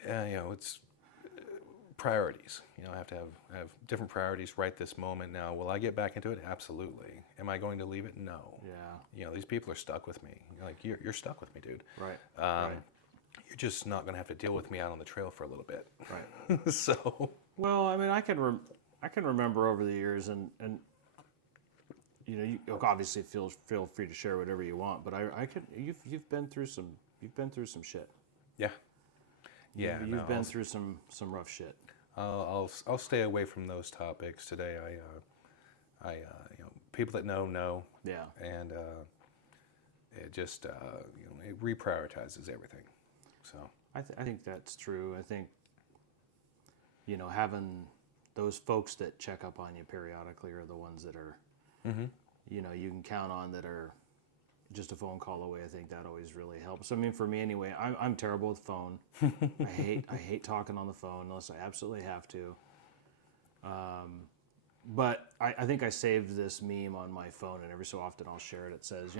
it's priorities. I have to have different priorities right this moment. Now, will I get back into it? Absolutely. Am I going to leave it? No. Yeah. These people are stuck with me. Like you're stuck with me, dude. Right. Right. You're just not going to have to deal with me out on the trail for a little bit. Right. So. Well, I mean, I can remember over the years, and you obviously feel free to share whatever you want, but you've been through some shit. Yeah. Yeah. You've been through some rough shit. I'll stay away from those topics today. I people that know. Yeah. And it just it reprioritizes everything. So I think that's true. I think having those folks that check up on you periodically are the ones that are you can count on, that are just a phone call away. I think that always really helps. I mean, for me anyway, I'm terrible with phone. I hate talking on the phone unless I absolutely have to. But I think I saved this meme on my phone, and every so often I'll share it. It says,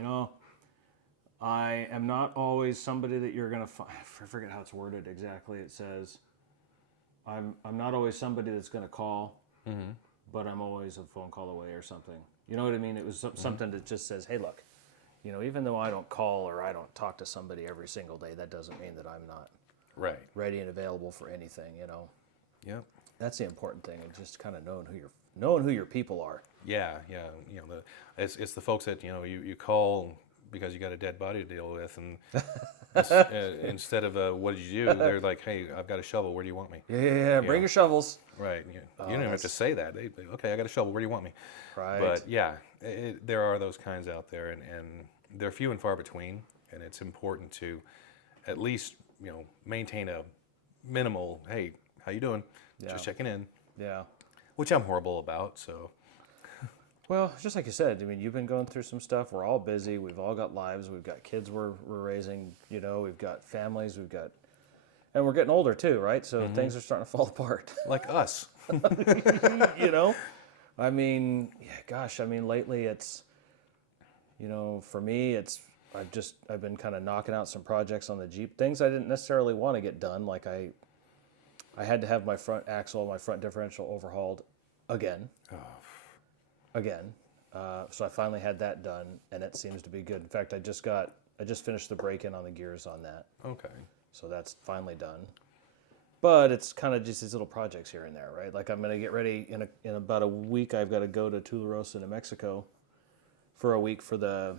I am not always somebody that you're gonna find. I forget how it's worded exactly. It says, I'm not always somebody that's gonna call, but I'm always a phone call away or something. You know what I mean? It was something that just says, hey, look, even though I don't call or I don't talk to somebody every single day, that doesn't mean that I'm not Right. ready and available for anything. Yep. That's the important thing, and just kind of knowing who your people are. Yeah, yeah. It's the folks that you call because you got a dead body to deal with, and instead of what did you do, they're like, hey, I've got a shovel. Where do you want me? Yeah. Bring your shovels. Right. You don't even have to say that. They okay, I got a shovel. Where do you want me? Right. But yeah, there are those kinds out there, and they're few and far between, and it's important to at least maintain a minimal. Hey, how you doing? Yeah. Just checking in. Yeah. Which I'm horrible about. So. Well, just like you said, I mean, you've been going through some stuff. We're all busy. We've all got lives. We've got kids we're raising. We've got families. And we're getting older too, right? So things are starting to fall apart. Like us. I mean, yeah, gosh, lately it's, for me, I've been kind of knocking out some projects on the Jeep, things I didn't necessarily want to get done. Like I had to have my front axle, my front differential overhauled again. So I finally had that done, and it seems to be good. In fact, I just finished the break-in on the gears on that. Okay. So that's finally done. But it's kind of just these little projects here and there, right? Like I'm going to get ready in about a week. I've got to go to Tularosa, New Mexico for a week for the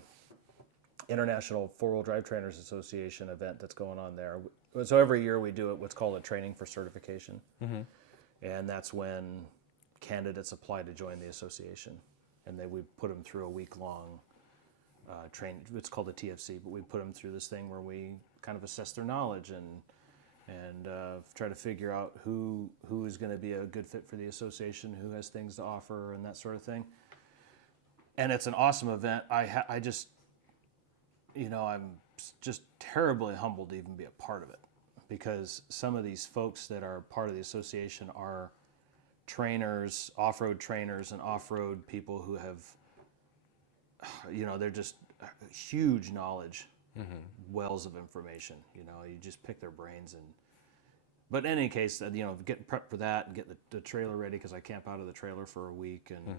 International Four-Wheel Drive Trainers Association event that's going on there. So every year we do what's called a training for certification. And that's when candidates apply to join the association. And we put them through a week-long training. It's called a TFC, but we put them through this thing where we kind of assess their knowledge and try to figure out who is going to be a good fit for the association, who has things to offer, and that sort of thing. And it's an awesome event. I'm just terribly humbled to even be a part of it, because some of these folks that are part of the association are trainers, off-road trainers, and off-road people who have, they're just huge knowledge, wells of information. You just pick their brains. But in any case, getting prepped for that and get the trailer ready, because I camp out of the trailer for a week, and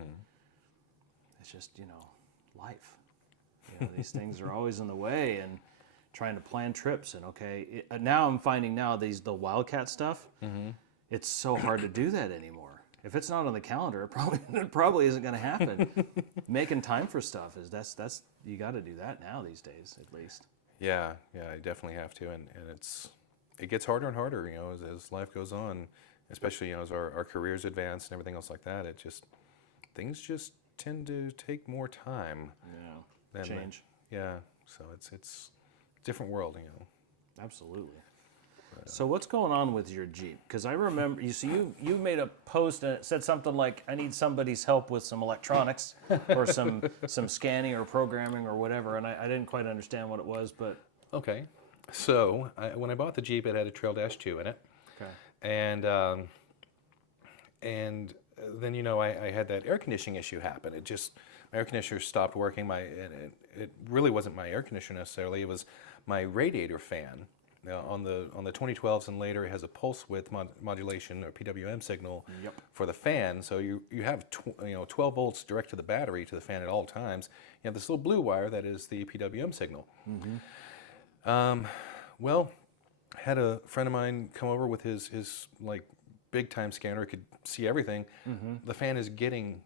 it's just, life. These things are always in the way, and trying to plan trips. And now I'm finding the Wildcat stuff, it's so hard to do that anymore. If it's not on the calendar, it probably isn't going to happen. Making time for stuff that's you got to do that now these days, at least. Yeah, I definitely have to, and it gets harder and harder, as life goes on, especially as our careers advance and everything else like that. Things just tend to take more time. Yeah, change. Yeah, so it's a different world, Absolutely. So what's going on with your Jeep? Because I remember you made a post and it said something like, I need somebody's help with some electronics or some scanning or programming or whatever, and I didn't quite understand what it was, but... Okay. So when I bought the Jeep, it had a Trail Dash 2 in it. Okay. And then, I had that air conditioning issue happen. My air conditioner stopped working. It really wasn't my air conditioner necessarily. It was my radiator fan. Now, on the 2012s and later, it has a pulse width modulation or PWM signal for the fan. So you have 12 volts direct to the battery to the fan at all times. You have this little blue wire that is the PWM signal. Well, I had a friend of mine come over with his like big time scanner. He could see everything. The fan is getting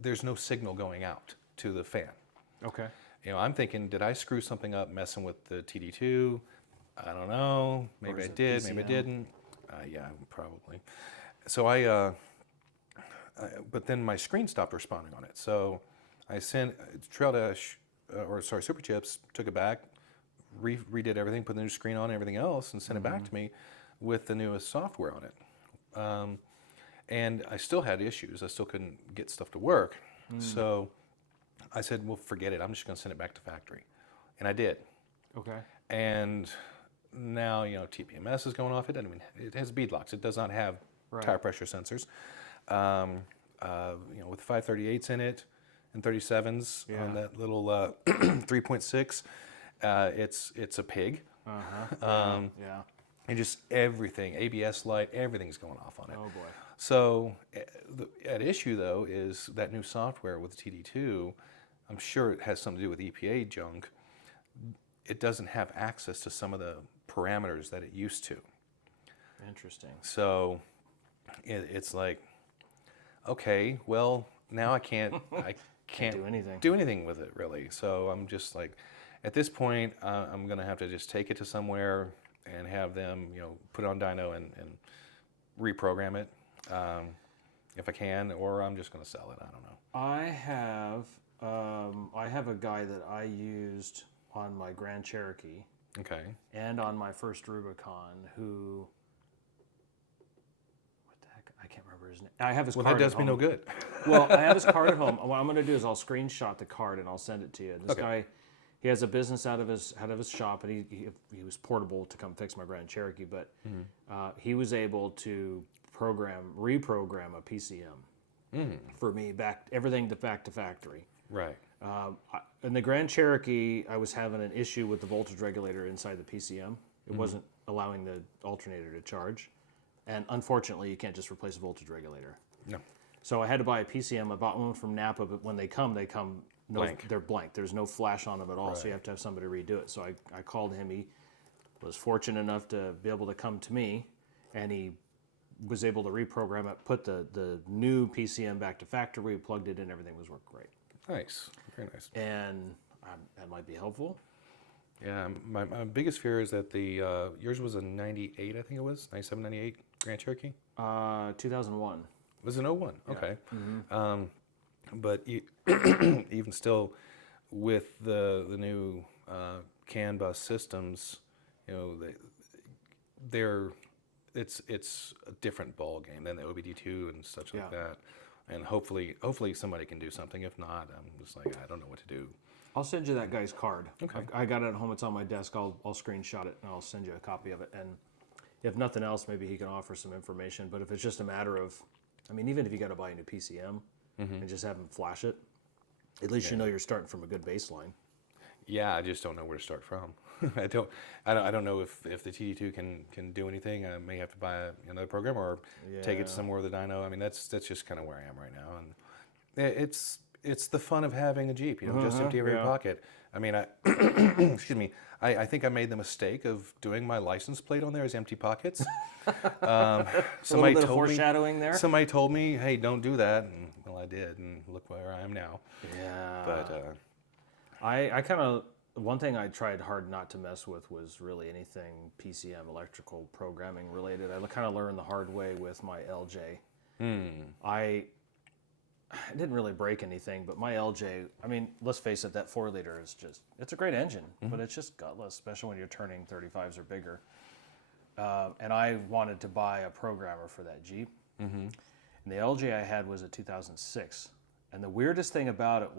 there's no signal going out to the fan. Okay. I'm thinking, did I screw something up messing with the TD2? I don't know. Maybe I did. Maybe I didn't. Yeah, probably. So but then my screen stopped responding on it. So I sent Trail Dash, Super Chips, took it back, redid everything, put the new screen on and everything else, and sent it back to me with the newest software on it. And I still had issues. I still couldn't get stuff to work. So I said, well, forget it. I'm just going to send it back to factory. and I did. Okay. And now, TPMS is going off. It has bead locks. It does not have Right. tire pressure sensors. With 538s in it and 37s on that little 3.6, it's a pig. Yeah. And just everything, ABS light, everything's going off on it. Oh boy. So at issue, though, is that new software with TD2. I'm sure it has something to do with EPA junk. It doesn't have access to some of the parameters that it used to. Interesting. So it's like, okay, well, now I can't do anything. with it, really. So I'm just like, at this point, I'm going to have to just take it to somewhere and have them, put it on dyno and reprogram it if I can, or I'm just going to sell it. I don't know. I have a guy that I used on my Grand Cherokee Okay. and on my first Rubicon who, what the heck, I can't remember his name. I have his Well, card that does at me no home. good. Well, I have his card at home. What I'm going to do is I'll screenshot the card and I'll send it to you. This Okay. guy, he has a business out of his shop, and he was portable to come fix my Grand Cherokee, but he was able to reprogram a PCM for me, everything back to factory. Right. In the Grand Cherokee, I was having an issue with the voltage regulator inside the PCM. It wasn't allowing the alternator to charge, and unfortunately, you can't just replace a voltage regulator. No. So I had to buy a PCM. I bought one from Napa, but when they come Blank. They're blank. There's no flash on them at all, so you have to have somebody redo it. So I called him. He was fortunate enough to be able to come to me, and he was able to reprogram it, put the new PCM back to factory, plugged it in, everything was working great. Nice. Very nice. And that might be helpful. Yeah, my biggest fear is that the yours was a 98, I think it was, 97, 98 Grand Cherokee? 2001. Was it an 01? Yeah. Okay. But even still, with the new CAN bus systems, it's a different ball game than the OBD2 and such like that. And hopefully somebody can do something. If not, I'm just like, I don't know what to do. I'll send you that guy's card. Okay. I got it at home. It's on my desk. I'll screenshot it and I'll send you a copy of it. And if nothing else, maybe he can offer some information. But if it's just a matter of, even if you got to buy a new PCM and just have him flash it, at least you know you're starting from a good baseline. Yeah, I just don't know where to start from. I don't know if the TD2 can do anything. I may have to buy another program or take it somewhere with a dyno. That's just kind of where I am right now, and it's the fun of having a Jeep. Just empty every pocket. Excuse me. I think I made the mistake of doing my license plate on there as empty pockets. Somebody told foreshadowing there. Somebody told me, "Hey, don't do that," and well, I did, and look where I am now. Yeah. But I kind of, one thing I tried hard not to mess with was really anything PCM electrical programming related. I kind of learned the hard way with my LJ. I didn't really break anything, but my LJ, let's face it, that 4-liter is it's a great engine, but it's just gutless, especially when you're turning 35s or bigger. And I wanted to buy a programmer for that Jeep. And the LJ I had was a 2006. And the weirdest thing about it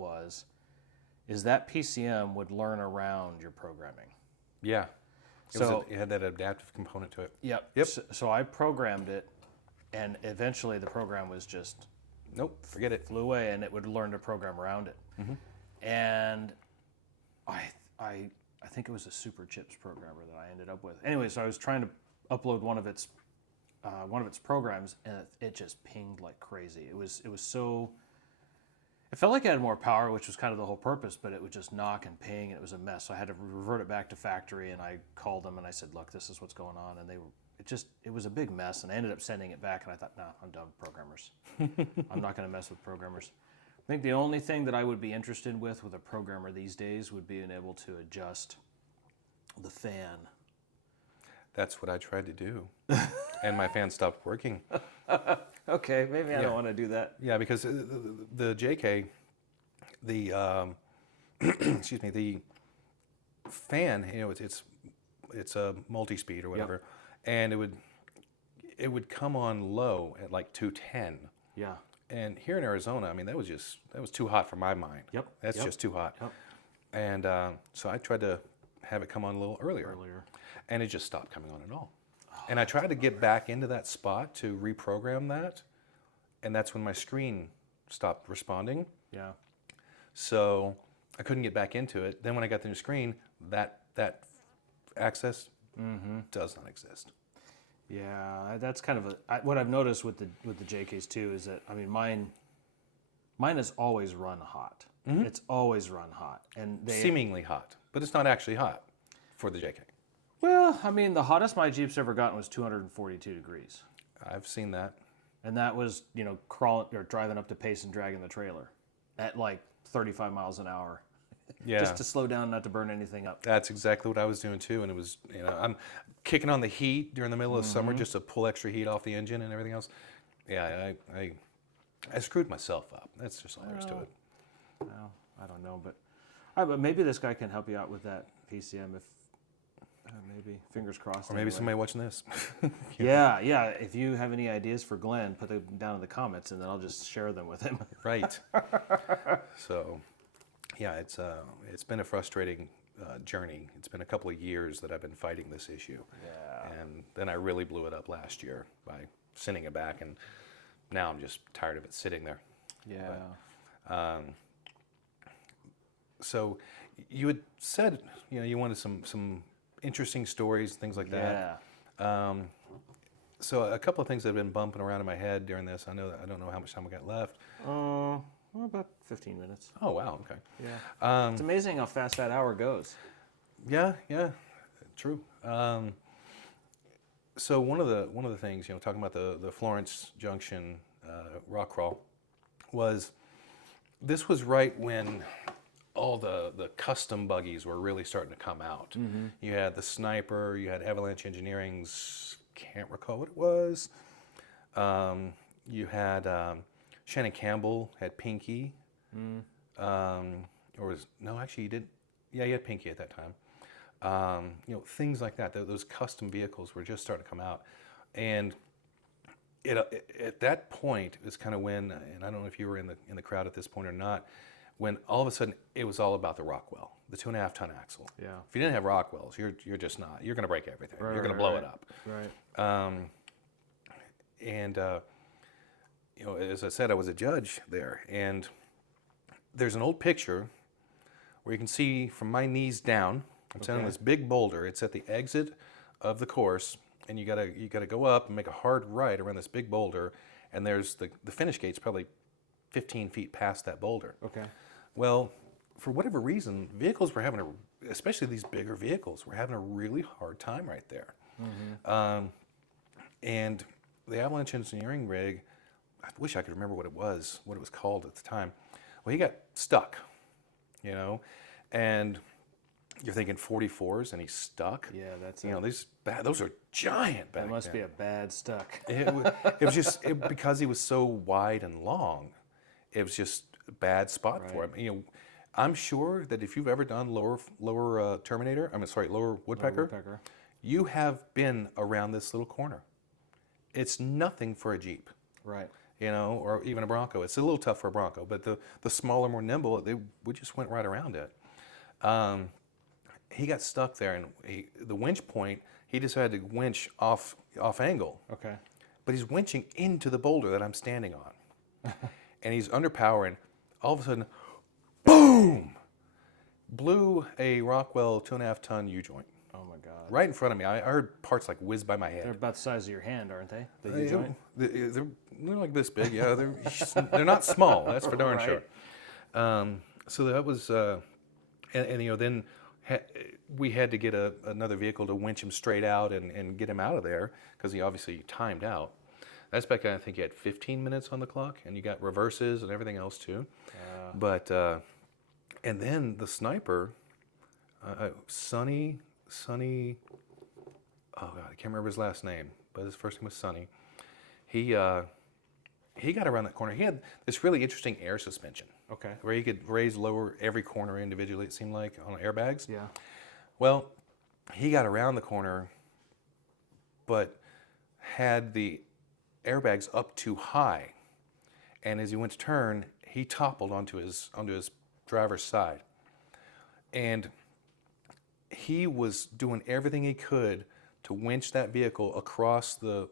is that PCM would learn around your programming. yeah, So it had that adaptive component to it. Yep. So I programmed it, and eventually the program was just Nope, forget it. flew away, and it would learn to program around it. And I think it was a Super Chips programmer that I ended up with. Anyway, so I was trying to upload one of its programs, and it just pinged like crazy. It was so. It felt like it had more power, which was kind of the whole purpose, but it would just knock and ping, and it was a mess. So I had to revert it back to factory, and I called them and I said, "Look, this is what's going on," and it was a big mess, and I ended up sending it back, and I thought, no, I'm done with programmers. I'm not going to mess with programmers. I think the only thing that I would be interested with a programmer these days would be being able to adjust the fan. That's what I tried to do, and my fan stopped working. Okay, maybe I don't want to do that. Yeah, because the JK, excuse me, the fan, it's a multi-speed or whatever, and it would come on low at like 210. Yeah. And here in Arizona, that was too hot for my mind. Yep. That's just too hot. Yep. And so I tried to have it come on a little earlier. And it just stopped coming on at all. And I tried to get back into that spot to reprogram that, and that's when my screen stopped responding. Yeah. So I couldn't get back into it. Then when I got the new screen, that access does not exist. Yeah, that's kind of what I've noticed with the JKs too is that, I mean, mine has always run hot. It's always run hot, and Seemingly hot, but it's not actually hot for the JK. Well, I mean, the hottest my Jeep's ever gotten was 242 degrees. I've seen that. And that was, crawling or driving up to pace and dragging the trailer at like 35 miles an hour. Yeah. Just to slow down, not to burn anything up. That's exactly what I was doing too. And it was, I'm kicking on the heat during the middle of summer just to pull extra heat off the engine and everything else. Yeah, I screwed myself up. That's just all there is to it. Well, I don't know, but maybe this guy can help you out with that PCM if maybe, fingers crossed. Or maybe somebody watching this. Yeah. If you have any ideas for Glenn, put them down in the comments, and then I'll just share them with him. Right. So, yeah, it's been a frustrating journey. It's been a couple of years that I've been fighting this issue. Yeah. And then I really blew it up last year by sending it back, and now I'm just tired of it sitting there. Yeah. But, so you had said, you wanted some interesting stories, things like that. Yeah. So a couple of things that have been bumping around in my head during this. I don't know how much time we got left. Well, about 15 minutes. Oh wow, okay. Yeah. It's amazing how fast that hour goes. Yeah, true. So one of the things, talking about the Florence Junction rock crawl, this was right when all the custom buggies were really starting to come out. You had the Sniper, you had Avalanche Engineering's, can't recall what it was. You had Shannon Campbell had Pinky. Actually he did. Yeah, he had Pinky at that time. Things like that. Those custom vehicles were just starting to come out, and at that point is kind of when, and I don't know if you were in the crowd at this point or not, when all of a sudden it was all about the Rockwell, the 2.5 ton axle. Yeah. If you didn't have Rockwells, you're just not. You're going to break everything. You're going to blow it up. Right. As I said, I was a judge there, and there's an old picture where you can see from my knees down. I'm standing on this big boulder. It's at the exit of the course, and you gotta go up and make a hard right around this big boulder, and there's the finish gate's probably 15 feet past that boulder. Okay. Well, for whatever reason, vehicles were having especially these bigger vehicles, were having a really hard time right there. And the Avalanche Engineering rig, I wish I could remember what it was called at the time. Well, he got stuck, and you're thinking 44s, and he's stuck. Yeah, that's those are giant back That must then. be a bad stuck. It was just because he was so wide and long. It was just a bad spot for him. I'm sure that if you've ever done lower woodpecker, you have been around this little corner. It's nothing for a Jeep. Right. Or even a Bronco. It's a little tough for a Bronco, but the smaller, more nimble, we just went right around it. He got stuck there, and the winch point, he decided to winch off angle. Okay. But he's winching into the boulder that I'm standing on. And he's underpowering. All of a sudden, boom! Blew a Rockwell 2.5 ton U-joint. Oh my God. Right in front of me. I heard parts like whiz by my head. They're about the size of your hand, aren't they? The U-joint? They're like this big, yeah. They're not small, that's for darn sure. So that was, then we had to get another vehicle to winch him straight out and get him out of there, because he obviously timed out. That's back then, I think you had 15 minutes on the clock, and you got reverses and everything else too. But, and then the Sniper, Sonny, oh God, I can't remember his last name, but his first name was Sonny. He got around that corner. He had this really interesting air suspension. Okay. Where he could raise, lower every corner individually, it seemed like, on airbags. Yeah. Well, he got around the corner, but had the airbags up too high. And as he went to turn, he toppled onto his driver's side. and he was doing everything he could to winch that vehicle across the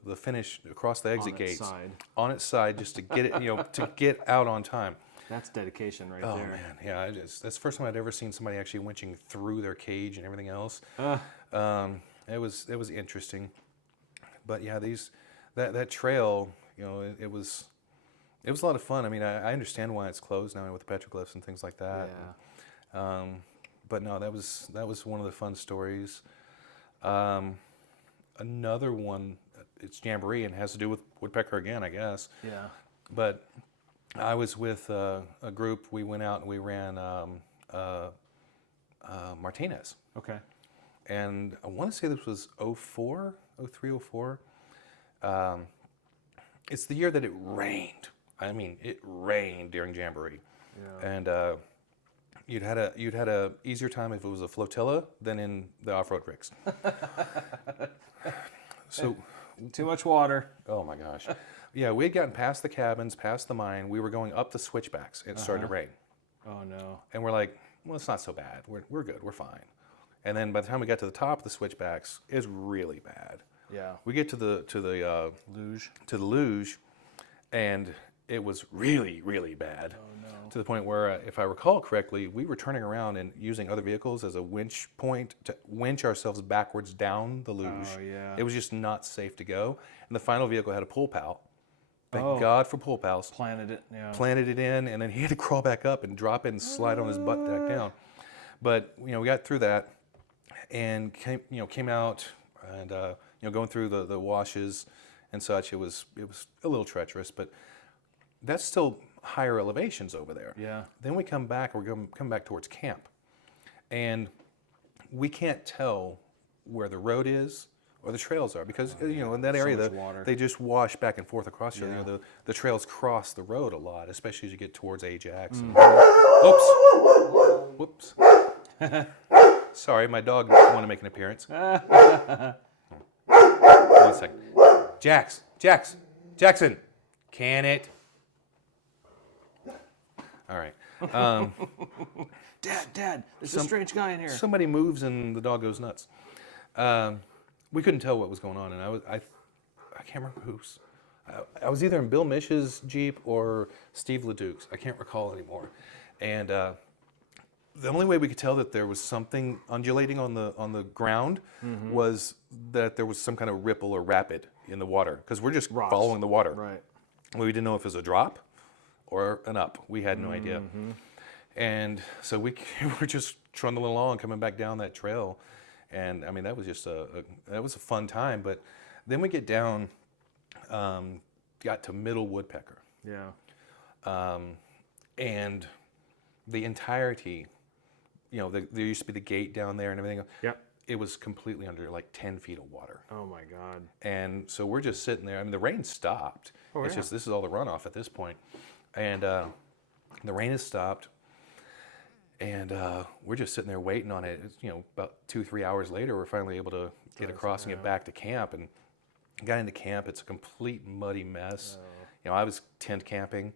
exit gates side. on its side, just to get it, to get out on time. That's dedication right Oh there. man, yeah, that's the first time I'd ever seen somebody actually winching through their cage and everything else. It was interesting, but yeah, that trail, it was a lot of fun. I mean, I understand why it's closed now with the petroglyphs and things like that. Yeah. But no, that was one of the fun stories. Another one, it's Jamboree and has to do with woodpecker again, I guess. Yeah. But I was with a group. We went out and we ran Martinez. Okay. And I want to say this was 04, 03, 04. It's the year that it rained. I mean, it rained during Jamboree. Yeah. And you'd had a easier time if it was a flotilla than in the off-road rigs. So, Too much water. oh my gosh. Yeah, we had gotten past the cabins, past the mine. We were going up the switchbacks. It started to rain. Oh no. And we're like, well, it's not so bad. We're good. We're fine. And then by the time we got to the top of the switchbacks, it's really bad. Yeah. We get to the luge, and it was really, really bad. Oh no. To the point where, if I recall correctly, we were turning around and using other vehicles as a winch point to winch ourselves backwards down the luge. Oh yeah. It was just not safe to go. And the final vehicle had a pull pal. Thank Oh. God for pull pals. Planted it. Yeah. Planted it in, and then he had to crawl back up and drop it and slide on his butt back down. But we got through that, and came out, and going through the washes and such. It was a little treacherous, but that's still higher elevations over there. Yeah. Then we come back. We're going to come back towards camp, and we can't tell where the road is or the trails are because in that area much water. they just wash back and forth across each other. Yeah. The trails cross the road a lot, especially as you get towards Ajax. And, Whoops. Sorry, my dog wanted to make an appearance. 1 second. Jackson, can it? All right. Dad, there's a strange guy in here. Somebody moves and the dog goes nuts. We couldn't tell what was going on, and I can't remember whose. I was either in Bill Mish's Jeep or Steve LeDuc's. I can't recall anymore. And the only way we could tell that there was something undulating on the ground was that there was some kind of ripple or rapid in the water, because we're just Rocks. following the water. Right. We didn't know if it was a drop or an up. We had no idea. And so we were just trundling along, coming back down that trail. And I mean, that was just that was a fun time. But then we get down, got to Middle Woodpecker. Yeah. And the entirety, there used to be the gate down there and everything. Yep. It was completely under like 10 feet of water. Oh my God. And so we're just sitting there. I mean, the rain stopped. Oh, It's yeah. just, this is all the runoff at this point. And the rain has stopped. And we're just sitting there waiting on it. It's, about 2-3 hours later, we're finally able to get across and get back to camp. And got into camp. It's a complete muddy mess. I was tent camping.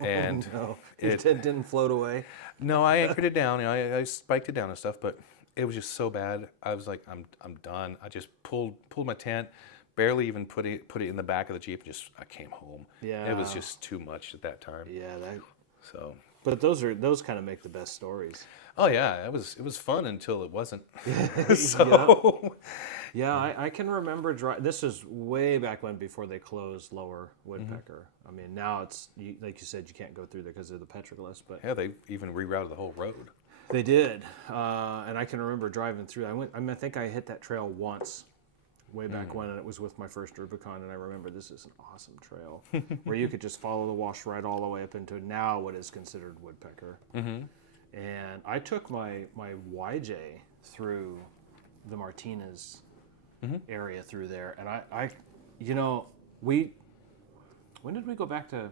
And No, it didn't float away. no, I anchored it down. I spiked it down and stuff, but it was just so bad. I was like, I'm done. I just pulled my tent, barely even put it in the back of the Jeep. I came home. Yeah. It was just too much at that time. Yeah. So. But those kind of make the best stories. Oh yeah, it was fun until it wasn't. So. Yeah, I can remember this is way back when, before they closed Lower Woodpecker. I mean, now it's like you said, you can't go through there because of the petroglyphs. But Yeah, they even rerouted the whole road. they did, and I can remember driving through. I think I hit that trail once, way back when, and it was with my first Rubicon. And I remember this is an awesome trail where you could just follow the wash right all the way up into now what is considered Woodpecker. And I took my YJ through the Martinez area through there, and when did we go back to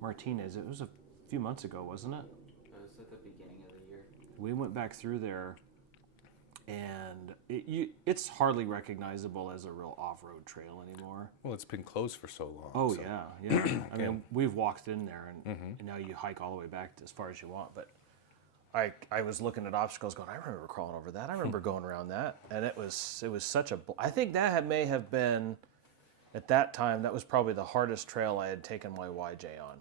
Martinez? It was a few months ago, wasn't it? It was at the beginning of the year. We went back through there, and it's hardly recognizable as a real off-road trail anymore. Well, it's been closed for so long. Oh so. yeah. I mean, we've walked in there, and now you hike all the way back as far as you want. But I was looking at obstacles going, I remember crawling over that. I remember going around that. And it was such a, I think that may have been, at that time, that was probably the hardest trail I had taken my YJ on.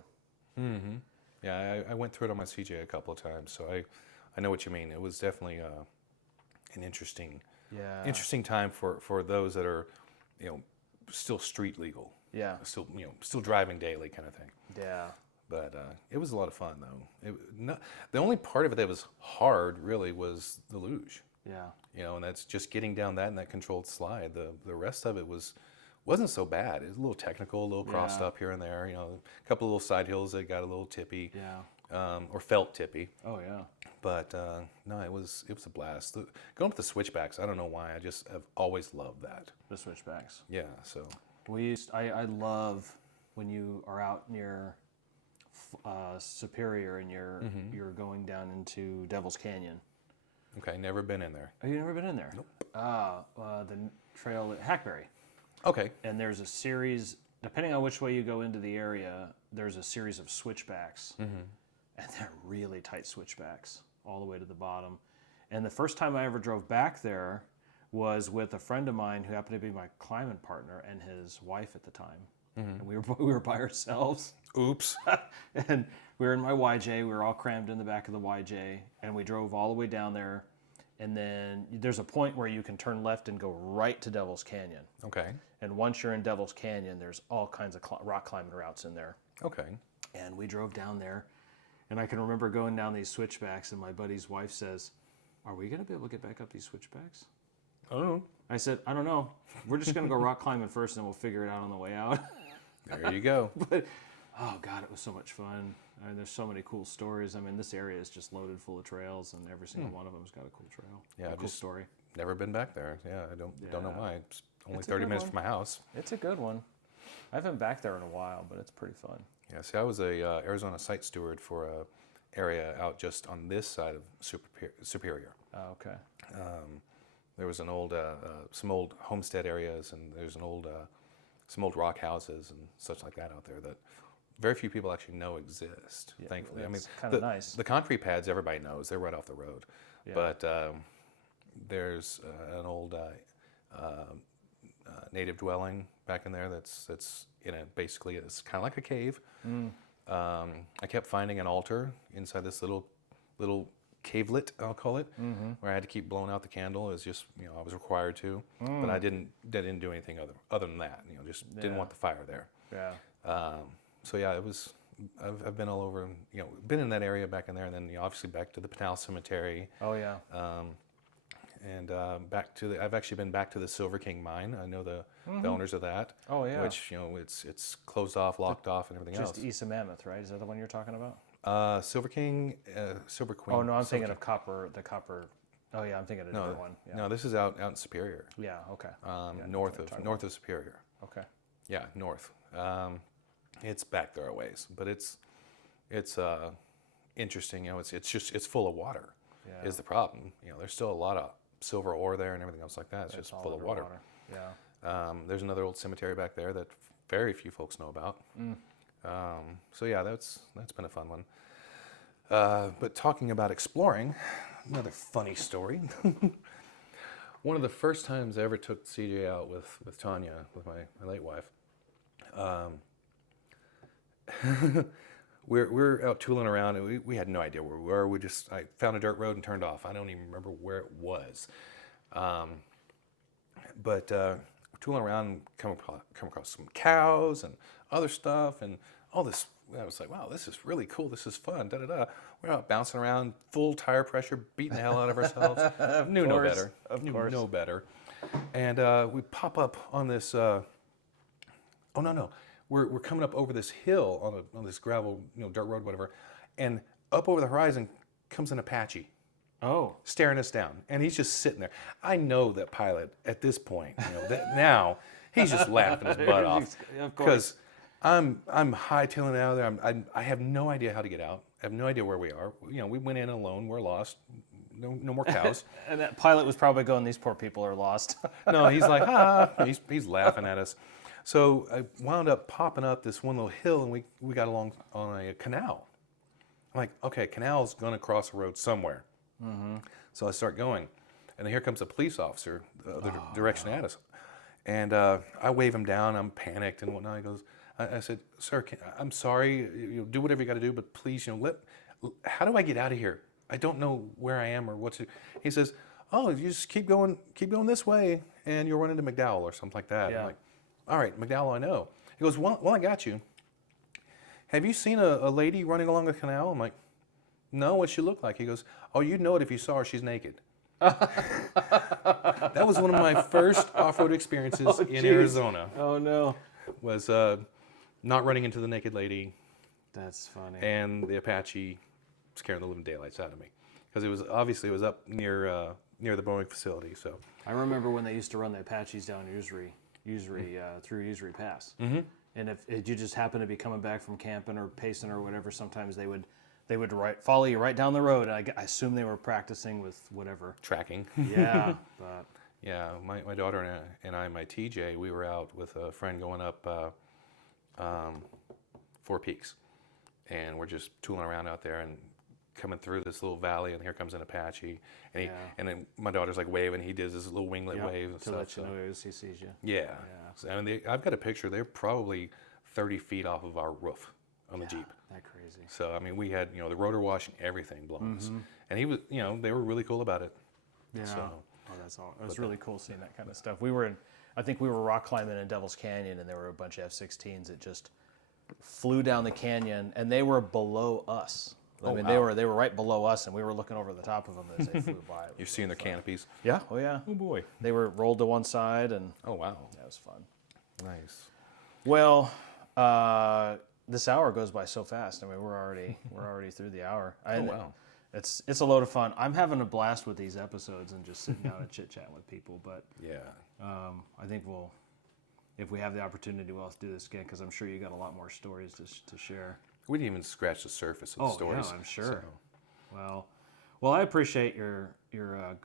Mm-hmm. Yeah, I went through it on my CJ a couple of times, so I know what you mean. It was definitely an interesting time for those that are, still street legal. Yeah. Still driving daily kind of thing. Yeah. But it was a lot of fun though. The only part of it that was hard really was the luge. Yeah. And that's just getting down that and that controlled slide. The rest of it wasn't so bad. It was a little technical, a little crossed up here and there. A couple of little side hills that got a little tippy. Yeah. Or felt tippy. Oh yeah. But no, it was a blast. Going up the switchbacks, I don't know why. I just have always loved that. The switchbacks. Yeah. So I love when you are out near Superior and you're going down into Devil's Canyon. Okay, never been in there. Have you never been in there? Nope. The trail at Hackberry. Okay. And there's a series, depending on which way you go into the area, there's a series of switchbacks. Mm-hmm. And they're really tight switchbacks all the way to the bottom. And the first time I ever drove back there was with a friend of mine who happened to be my climbing partner and his wife at the time. Mm-hmm. And we were by ourselves. Oops. And we were in my YJ. We were all crammed in the back of the YJ. And we drove all the way down there. And then there's a point where you can turn left and go right to Devil's Canyon. Okay. And once you're in Devil's Canyon, there's all kinds of rock climbing routes in there. Okay. And we drove down there. And I can remember going down these switchbacks, and my buddy's wife says, "Are we going to be able to get back up these switchbacks?" I don't know. I said, "I don't know. We're just going to go rock climbing first, and then we'll figure it out on the way out." There you go. But, oh, God, it was so much fun. I mean, there's so many cool stories. I mean, this area is just loaded full of trails, and every single one of them's got a cool trail. Yeah, a cool story. Never been back there. Yeah, I don't know why. It's only It's a 30 good minutes one. from my house. It's a good one. I haven't been back there in a while, but it's pretty fun. Yeah, see, I was a Arizona site steward for a area out just on this side of Superior. Oh, okay. There was an old, some old homestead areas, and there's some old rock houses and such like that out there that very few people actually know exist. Yeah, thankfully, that's kinda nice. The concrete pads everybody knows; they're right off the road. Yeah. But there's an old native dwelling back in there that's basically it's kind of like a cave. I kept finding an altar inside this little cavelet, I'll call it, where I had to keep blowing out the candle. It was just I was required to, but I didn't do anything other than that. Just didn't want the fire there. Yeah. So yeah, it was. I've been all over. Been in that area back in there, and then obviously back to the McConnell Cemetery. Oh, yeah. And I've actually been back to the Silver King mine. I know the owners of that. Oh, yeah. Which it's closed off, locked off, and everything Just else. east of Mammoth, right? Is that the one you're talking about? Silver King, Silver Queen. Oh, no, I'm Silver thinking King. of copper. Oh, yeah, I'm thinking of a different one. Yeah. No, this is out in Superior. Yeah, okay. North of Superior. Okay. Yeah, north. It's back there a ways, but it's interesting. It's full of water. Yeah. Is the problem? There's still a lot of silver ore there and everything else like that. It's just all full of water. underwater. Yeah. There's another old cemetery back there that very few folks know about. So yeah, that's been a fun one. But talking about exploring, another funny story. One of the first times I ever took CJ out with Tanya, with my late wife, we're out tooling around, and we had no idea where we were. I found a dirt road and turned off. I don't even remember where it was. But tooling around and come across some cows and other stuff and all this. I was like, wow, this is really cool. This is fun. We're out bouncing around, full tire pressure, beating the hell out of ourselves. Knew no better. Knew no better. And we pop up on this. Oh no. We're coming up over this hill on this gravel, dirt road, whatever, and up over the horizon comes an Apache. Oh. Staring us down, and he's just sitting there. I know that pilot at this point, that now he's just laughing his butt off because I'm hightailing out of there. I have no idea how to get out. I have no idea where we are. We went in alone. We're lost. No more cows. And that pilot was probably going, these poor people are lost. No, he's like, he's laughing at us. So I wound up popping up this one little hill, and we got along on a canal. I'm like, okay, canal's gonna cross a road somewhere. So I start going, and then here comes a police officer the other direction at us. And I wave him down. I'm panicked and whatnot. He goes, I said, sir, I'm sorry. Do whatever you got to do, but please, how do I get out of here? I don't know where I am or what to. He says, oh, you just keep going this way, and you'll run into McDowell or something like that. Yeah. I'm like, all right, McDowell, I know. He goes, well, I got you. Have you seen a lady running along the canal? I'm like, no, what'd she look like? He goes, oh, you'd know it if you saw her. She's naked. That was one of my first off-road experiences in Arizona. Oh no. Was not running into the naked lady That's funny. and the Apache scaring the living daylights out of me, because it was up near the Boeing facility. So I remember when they used to run the Apaches down Usury through Usury Pass. Mm-hmm. And if you just happen to be coming back from camping or pacing or whatever, sometimes they would follow you right down the road. I assume they were practicing with whatever. tracking. Yeah, but Yeah, my daughter and I, my TJ, we were out with a friend going up Four Peaks, and we're just tooling around out there and coming through this little valley, and here comes an Apache, and and then my daughter's like waving, he does this little winglet wave and to stuff. let you know he sees you. Yeah. So, I mean, I've got a picture. They're probably 30 feet off of our roof on the Jeep. That crazy. So I mean, we had the rotor wash and everything blowing us, and he was they were really cool about it. Yeah. So, That's all. It was really cool seeing that kind of stuff. I think we were rock climbing in Devil's Canyon, and there were a bunch of F-16s that just flew down the canyon, and they were below us. I mean, they were right below us, and we were looking over the top of them as they flew by. you're seeing their canopies. Yeah. Oh yeah. Oh boy. They were rolled to one side, and Oh wow. that was fun. Nice. Well, this hour goes by so fast. I mean, we're already through the hour. Oh wow. It's a load of fun. I'm having a blast with these episodes and just sitting down and chit chatting with people. But Yeah. I think if we have the opportunity, we'll have to do this again, because I'm sure you got a lot more stories to share. We didn't even scratch the surface of the stories. Yeah, I'm sure. Well, I appreciate your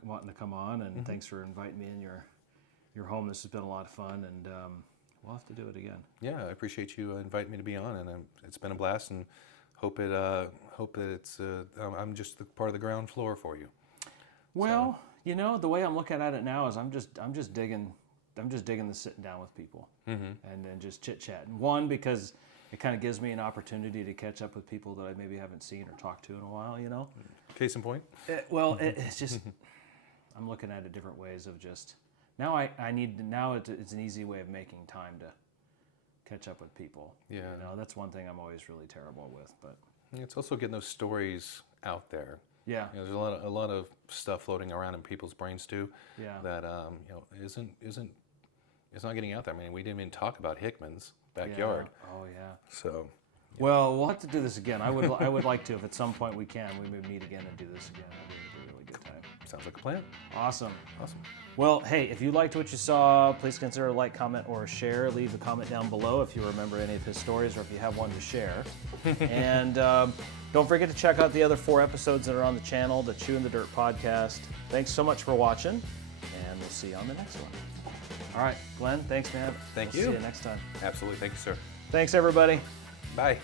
wanting to come on, and thanks for inviting me in your home. This has been a lot of fun, and we'll have to do it again. Yeah, I appreciate you inviting me to be on, and it's been a blast, and hope that it's I'm just the part of the ground floor for you. Well, the way I'm looking at it now is I'm just digging the sitting down with people and then just chit chatting. One, because it kind of gives me an opportunity to catch up with people that I maybe haven't seen or talked to in a while. Case in point. It's just I'm looking at it different ways of just now. It's an easy way of making time to catch up with people. Yeah. That's one thing I'm always really terrible with, but It's also getting those stories out there. yeah, There's a lot of stuff floating around in people's brains too. Yeah. That it's not getting out there. I mean, we didn't even talk about Hickman's yeah. backyard. Oh yeah. So. Well, we'll have to do this again. I would like to, if at some point we can, we may meet again and do this again. It'd be a really good time. Sounds like a plan. Awesome. Awesome. Well, hey, if you liked what you saw, please consider a like, comment, or a share. Leave a comment down below if you remember any of his stories or if you have one to share. And don't forget to check out the other 4 episodes that are on the channel, the Chewing the Dirt podcast. Thanks so much for watching, and we'll see you on the next one. All right, Glenn, thanks, man. Thank We'll you. See you next time. Absolutely. Thank you, sir. Thanks, everybody. Bye.